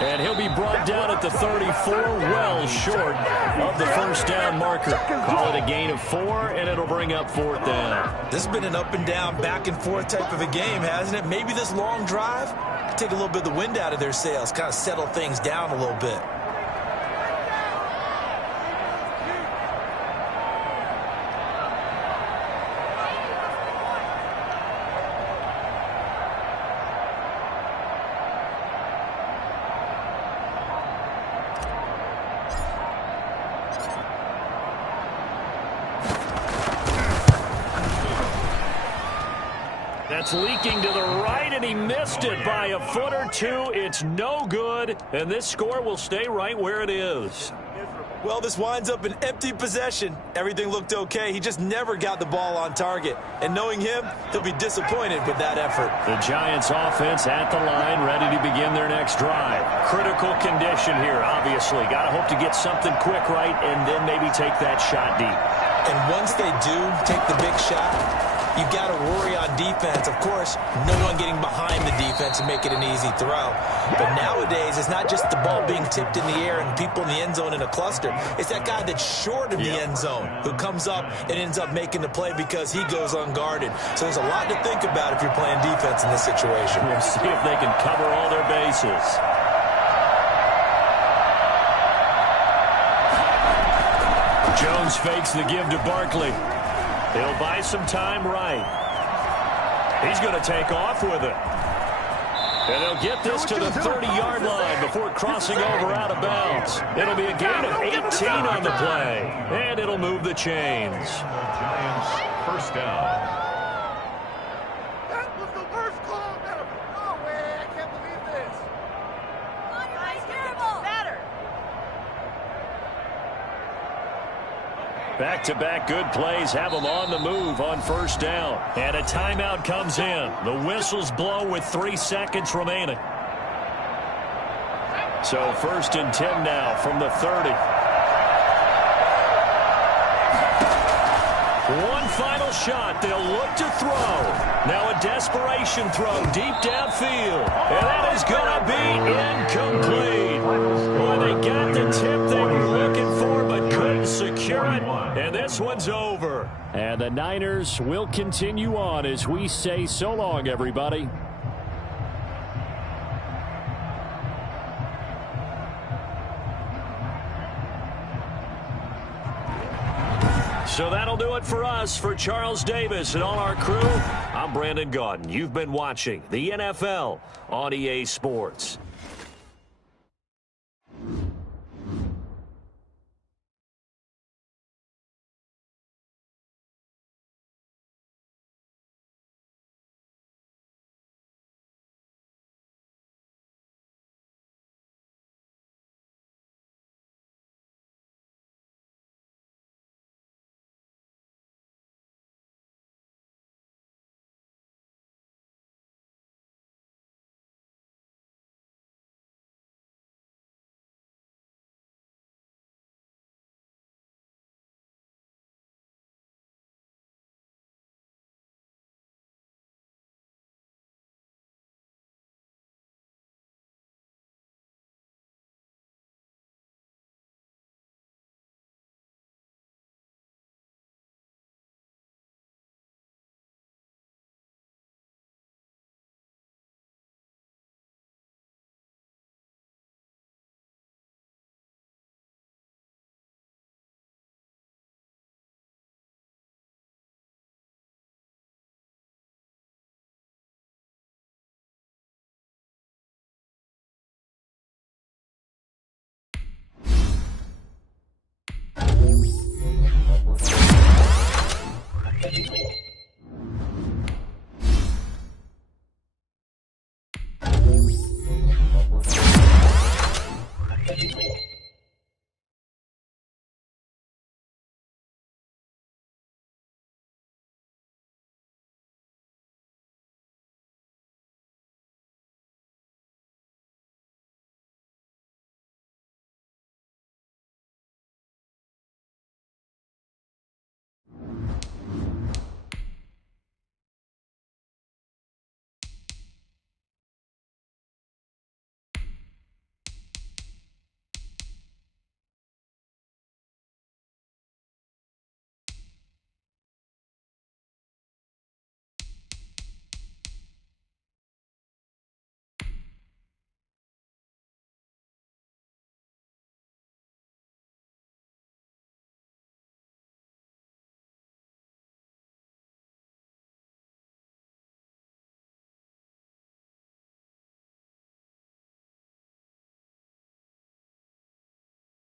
And he'll be brought down at the 34, well short of the 1st down marker. Call it a gain of 4, and it'll bring up 4th down. This has been an up and down, back and forth type of a game, hasn't it? Maybe this long drive could take a little bit of the wind out of their sails, kind of settle things down a little bit. That's leaking to the right, and he missed it by a foot or 2. It's no good, and this score will stay right where it is. Well, this winds up an empty possession. Everything looked okay. He just never got the ball on target. And knowing him, he'll be disappointed with that effort. The Giants offense at the line, ready to begin their next drive. Critical condition here, obviously. Got to hope to get something quick right and then maybe take that shot deep. And once they do take the big shot, you've got to worry on defense. Of course, no one getting behind the defense and make it an easy throw. But nowadays, it's not just the ball being tipped in the air and people in the end zone in a cluster. It's that guy that's short of the end zone who comes up and ends up making the play because he goes unguarded. So there's a lot to think about if you're playing defense in this situation. We'll see if they can cover all their bases. Jones fakes the give to Barkley. He'll buy some time right. He's going to take off with it. And they'll get this to the 30-yard line before crossing over out of bounds. It'll be a gain of 18 on the play. And it'll move the chains. Giants 1st down. That was the worst call ever. No way. I can't believe this. Come on, you're terrible. Better. Back-to-back good plays have them on the move on first down. And a timeout comes in. The whistles blow with 3 seconds remaining. So 1st and 10 now from the 30. One final shot. They'll look to throw. Now a desperation throw deep downfield. And that is going to be incomplete. Boy, they got the tip they were looking for, but couldn't secure it. And this one's over. And the Niners will continue on as we say so long, everybody. So that'll do it for us. For Charles Davis and all our crew, I'm Brandon Gaudin. You've been watching the NFL on EA Sports.